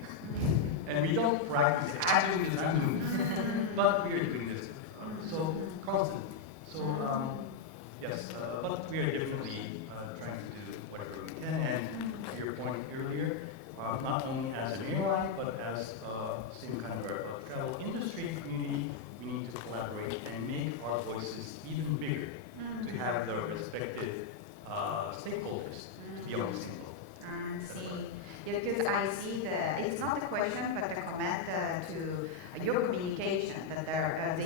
And we don't practice agile design, but we are doing this. So constantly. So yes, but we are definitely trying to do whatever we can. And to your point earlier, not only as an airline, but as same kind of a travel industry community, we need to collaborate and make our voices even bigger to have the respective stakeholders to be on the same level. I see. Yeah, because I see it's not a question, but a comment to your communication that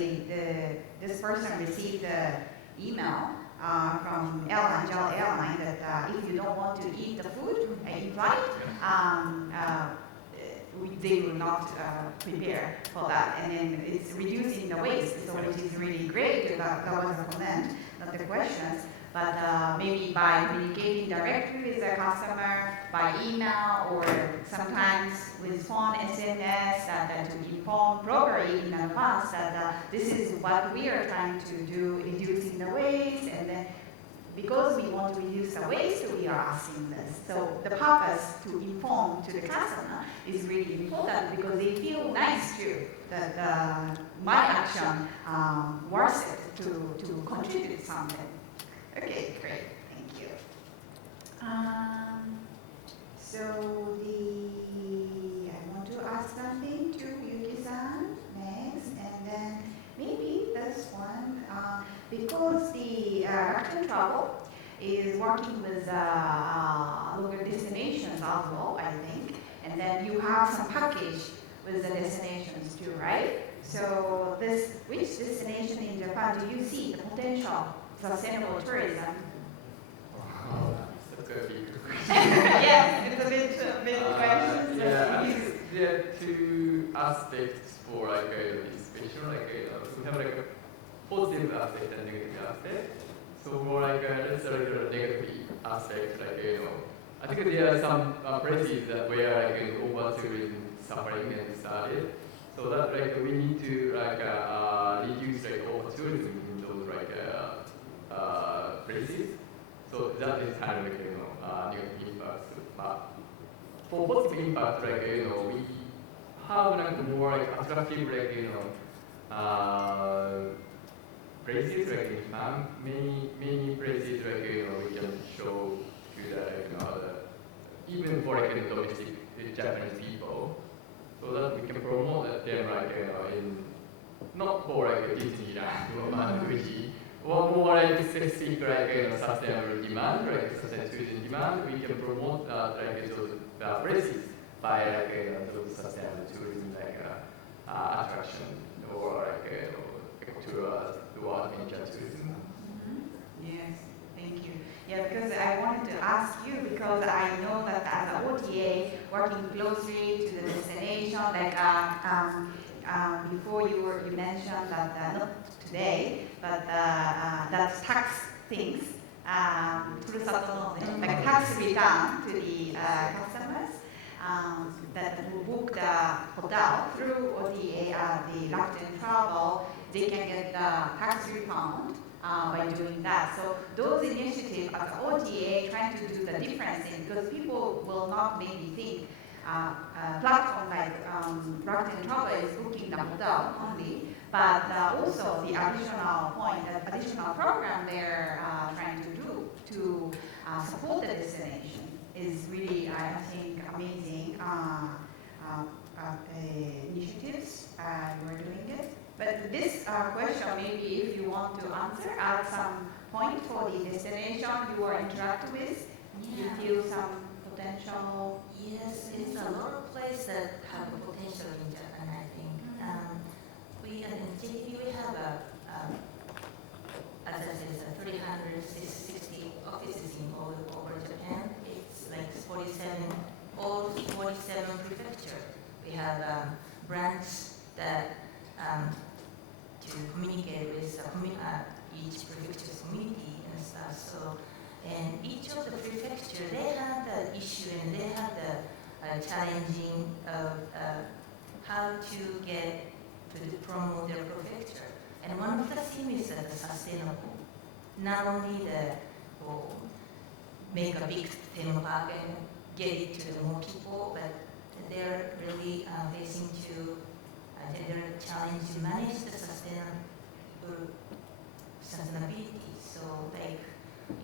this person received an email from airline that if you don't want to eat the food in flight, they will not prepare for that. And then it's reducing the waste, so which is really great. That was a comment, not the questions. But maybe by communicating directly with the customer, by email, or sometimes with phone, SMS, that to inform properly in advance that this is what we are trying to do, reducing the waste, and then because we want to reduce the waste, we are asking this. So the purpose to inform to the customer is really important because they feel nice too, that my action worth it to contribute something. Okay, great, thank you. So I want to ask something to Fuyuki-san next, and then maybe this one, because the Rakuten Travel is working with local destinations as well, I think, and then you have some package with the destinations too, right? So which destination in Japan do you see the potential sustainable tourism? Wow, that's a big question. Yes, it's a bit question. There are two aspects for this question. We have a positive aspect and negative aspect. So for let's start with the negative aspect. I think there are some places that where over tourism suffering and started. So that we need to reduce over tourism in those places. So that is kind of negative impact. But for positive impact, we have more attractive places in Japan. Many places we can show to even for domestic Japanese people, so that we can promote them in not for Disneyland or Fuji, or more specific sustainable demand, sustainable tourism demand. We can promote those places by those sustainable tourism attraction or tours or adventure tourism. Yes, thank you. Yeah, because I wanted to ask you because I know that as an OTA working closely to the destination, before you mentioned that not today, but that's tax things, like tax return to the customers that will book the hotel through OTA, the Rakuten Travel, they can get the tax refund by doing that. So those initiatives as OTA trying to do the difference because people will not maybe think platform like Rakuten Travel is booking the hotel only, but also the additional program they're trying to do to support the destination is really, I think, amazing initiatives. We're doing it. But this question, maybe if you want to answer at some point for the destination you are interacting with, you feel some potential? Yes, it's a lot of places that have a potential in Japan, I think. We in JTB, we have as I said, 360 offices in all over Japan. It's like 47 prefectures. We have branches that to communicate with each prefecture's community and stuff. So, and each of the prefecture, they have the issue and they have the challenging of how to get to promote their prefecture. And one of the things is that the sustainable, not only make a big theme park and get it to the more people, but they're really facing to their challenge to manage the sustainability. So like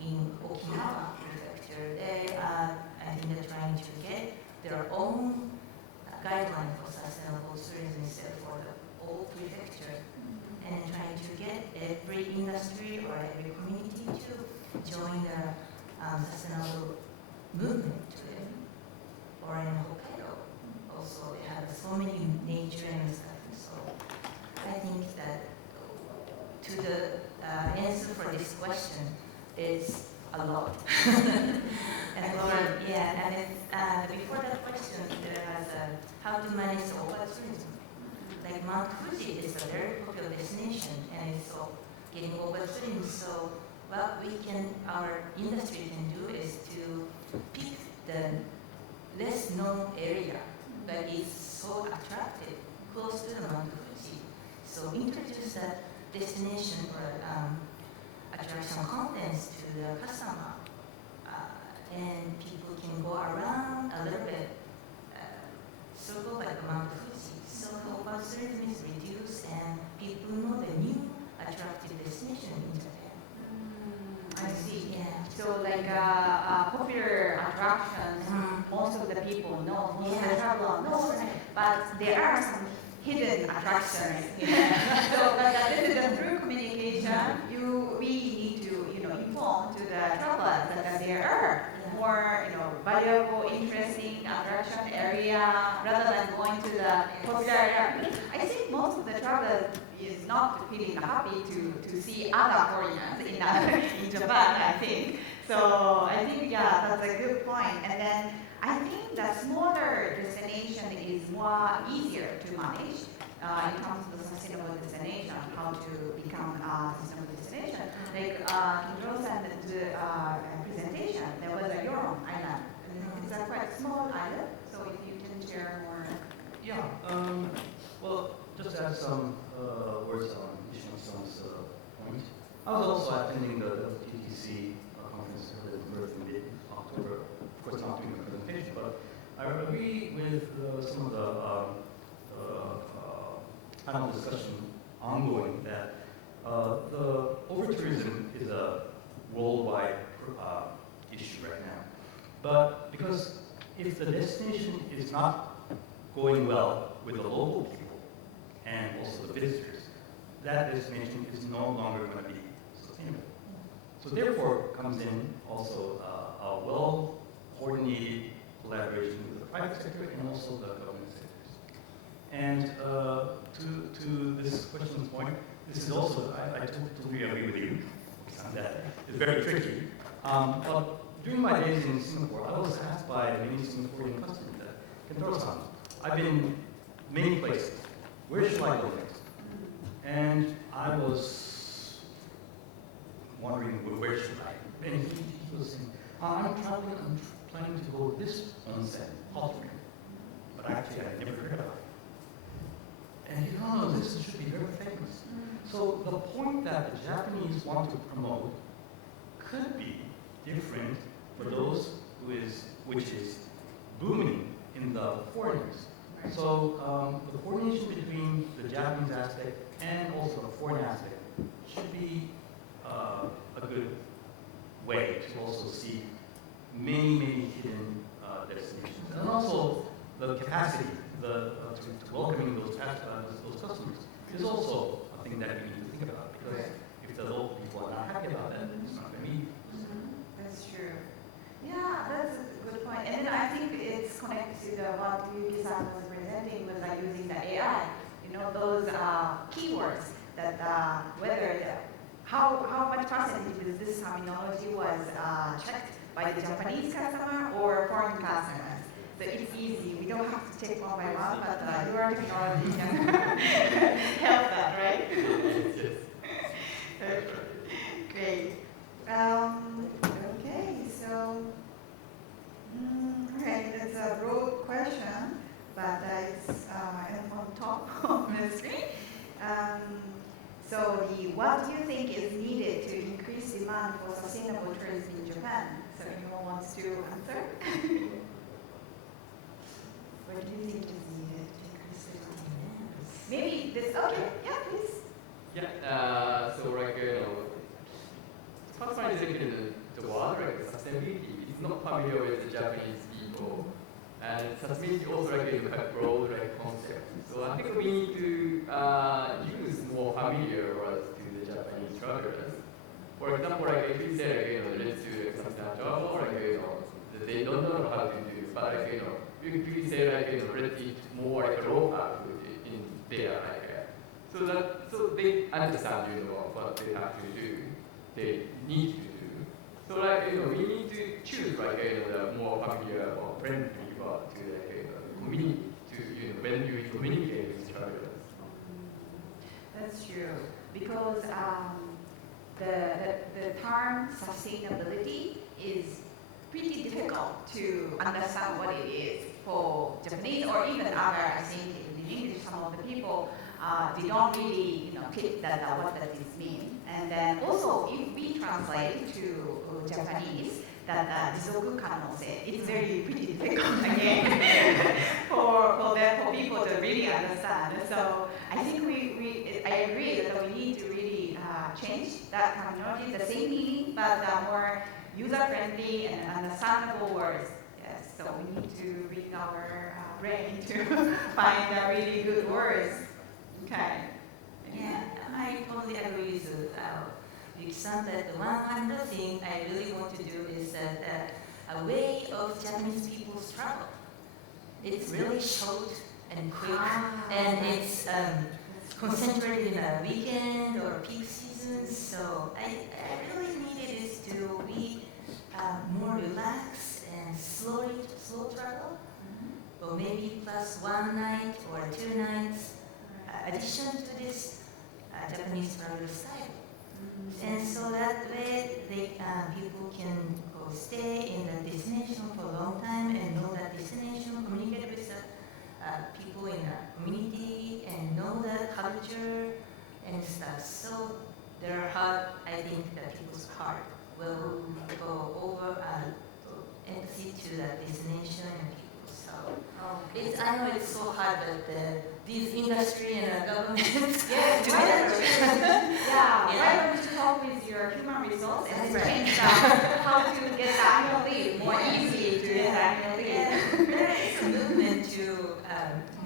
in Okinawa prefecture, they are, I think they're trying to get their own guideline for sustainable tourism instead for the whole prefecture, and trying to get every industry or every community to join the sustainable movement to it. Or in Hokkaido, also they have so many nature and stuff. So I think that to the answer for this question is a lot. And yeah, and before that question, there was how to manage over-tourism. Like Mount Fuji is a very popular destination, and it's all getting over-tourism. So what our industry can do is to pick the less known area that is so attractive, close to the Mount Fuji. So introduce that destination or attraction contents to the customer, and people can go around a little bit, circle like Mount Fuji. So over-tourism is reduced, and people know the new attractive destination in Japan. I see. Yeah. So like popular attractions, most of the people know, most of the traveler knows, but there are some hidden attractions. So but this is through communication, we need to inform to the travelers that there are more valuable, interesting attraction area rather than going to the popular area. Because I think most of the travelers is not feeling happy to see other foreigners in Japan, I think. So I think, yeah, that's a good point. And then I think the smaller destination is more easier to manage in terms of the sustainable destination, how to become a sustainable destination. Like Kentaro said in the presentation, there was a Euro island. And it's a quite small island, so if you can share more. Yeah, well, just to add some words on Nishimatsu's point. I was also attending the GSTC conference in mid-October. Of course, not doing a presentation, but I agree with some of the panel discussion ongoing that the over-tourism is a worldwide issue right now. But because if the destination is not going well with the local people and also the visitors, that destination is no longer going to be sustainable. So therefore comes in also a well-coordinated collaboration with the private sector and also the government sectors. And to this question's point, this is also, I totally agree with you on that. It's very tricky. But during my days in Singapore, I was asked by many Singaporean customers that, Kentaro-san, I've been many places. Where should I go next? And I was wondering, where should I? And he was saying, I'm planning to go to this onsen, Haltering. But actually, I never heard about it. And he said, no, this should be very famous. So the point that the Japanese want to promote could be different for those which is booming in the foreigners. So the coordination between the Japanese aspect and also the foreign aspect should be a good way to also see many hidden destinations. And also the capacity to welcoming those customers is also a thing that we need to think about, because if the local people are not happy about that, then it's not going to be. That's true. Yeah, that's a good point. And then I think it's connected to what Fuyuki-san was presenting with using the AI. Those keywords that how much percentage of this terminology was checked by the Japanese customer or foreign customers. So it's easy. We don't have to take one by one, but your technology can help that, right? Yes. Great. Okay, so okay, that's a broad question, but it's on top of the screen. So what do you think is needed to increase demand for sustainable tourism in Japan? So anyone wants to answer? Or do you think maybe this, okay, yeah, please. Yeah, so like, first one is like the word, like sustainability, is not familiar with the Japanese people. And sustainability also like a quite broad like concept. So I think we need to use more familiar words to the Japanese travelers. For example, like if you say like, let's do like sustainable travel, like they don't know how to do, but like if you say like let's eat more like local food in there, like so they understand what they have to do, they need to do. So like we need to choose like the more familiar or friendly word to like communicate to when you communicate with travelers. That's true, because the term sustainability is pretty difficult to understand what it is for Japanese or even other, I think in English, some of the people, they don't really get that what does this mean. And then also, if we translate to Japanese, that Chizuko kanose, it's very pretty difficult again for people to really understand. So I think I agree that we need to really change that terminology, the same meaning, but more user-friendly and understandable words. Yes, so we need to read our brain to find really good words. Okay. Yeah, I totally agree with Yuki-san that the one other thing I really want to do is that a way of Japanese people's travel. It's really short and quick, and it's concentrated in a weekend or peak seasons. So I really needed is to be more relaxed and slow travel, or maybe plus 1 night or 2 nights. Addition to this Japanese travel style. And so that way people can go stay in the destination for a long time and know that destination, communicate with people in the community and know the culture and stuff. So their heart, I think that people's heart will go over empathy to the destination and people. So I know it's so hard, but this industry and government together. Why don't you talk with your human resources and change how to get annual leave more easy to get annual leave? There is a movement to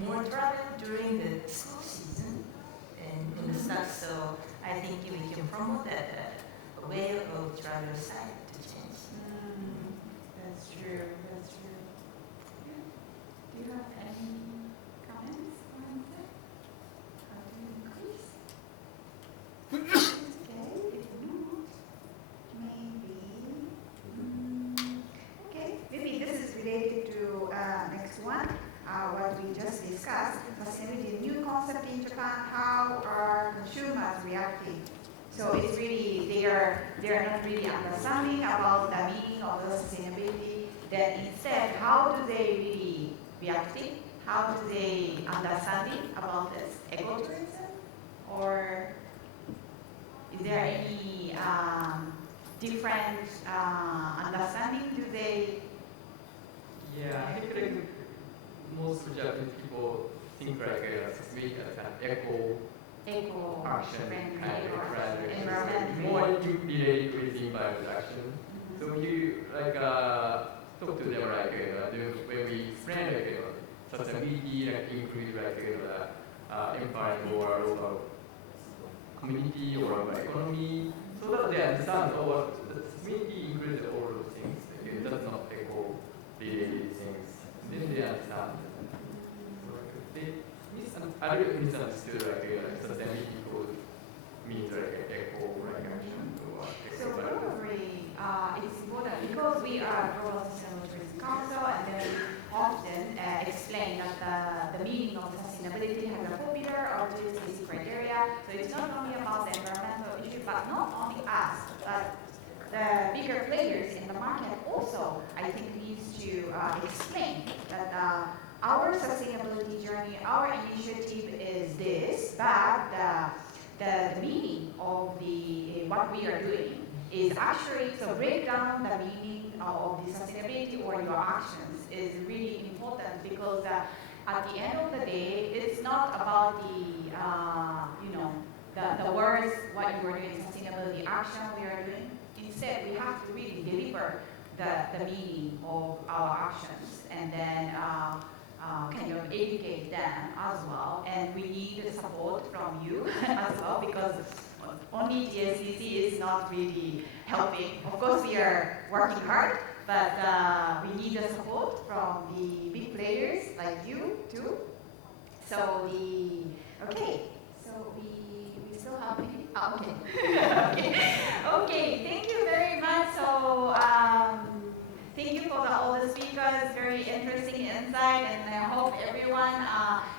more travel during the school season and stuff. So I think we can promote that way of travel style to change. That's true. That's true. Do you have any comments on that? How to increase? Okay, if not, maybe this is related to next one, what we just discussed, sustainability, new concept in Japan, how are consumers reacting? So it's really, they are not really understanding about the meaning of the sustainability. Then instead, how do they really reacting? How do they understanding about this ecotourism? Or is there any different understanding? Do they? Yeah, I think like most Japanese people think like sustainability as an eco-action kind of friendly, more related with environment action. So you like talk to them like when we explain like sustainability like include like environment or local community or economy, so that they understand sustainability includes all those things. Like, it does not eco related things. Then they understand. I really misunderstood like sustainability code means like eco like action or So probably it's important because we are a Global Sustainable Tourism Council, and then we often explain that the meaning of sustainability has a 4 pillar or GSTC criteria. So it's not only about the environmental issue, but not only us, but the bigger players in the market also, I think, needs to explain that our sustainability journey, our initiative is this, but the meaning of what we are doing is actually, so break down the meaning, of the sustainability or your actions is really important because at the end of the day, it's not about the words, what you are doing, sustainability action we are doing. Instead, we have to really deliver the meaning of our actions and then kind of educate them as well. And we need the support from you as well because only GSTC is not really helping. Of course, we are working hard, but we need the support from the big players like you too. So we still have maybe? Oh, okay. Okay, thank you very much. So thank you for all the speakers, very interesting insight, and I hope everyone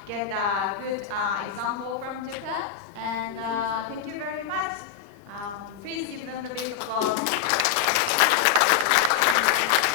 get a good example from Japan. And thank you very much. Please give them the big applause.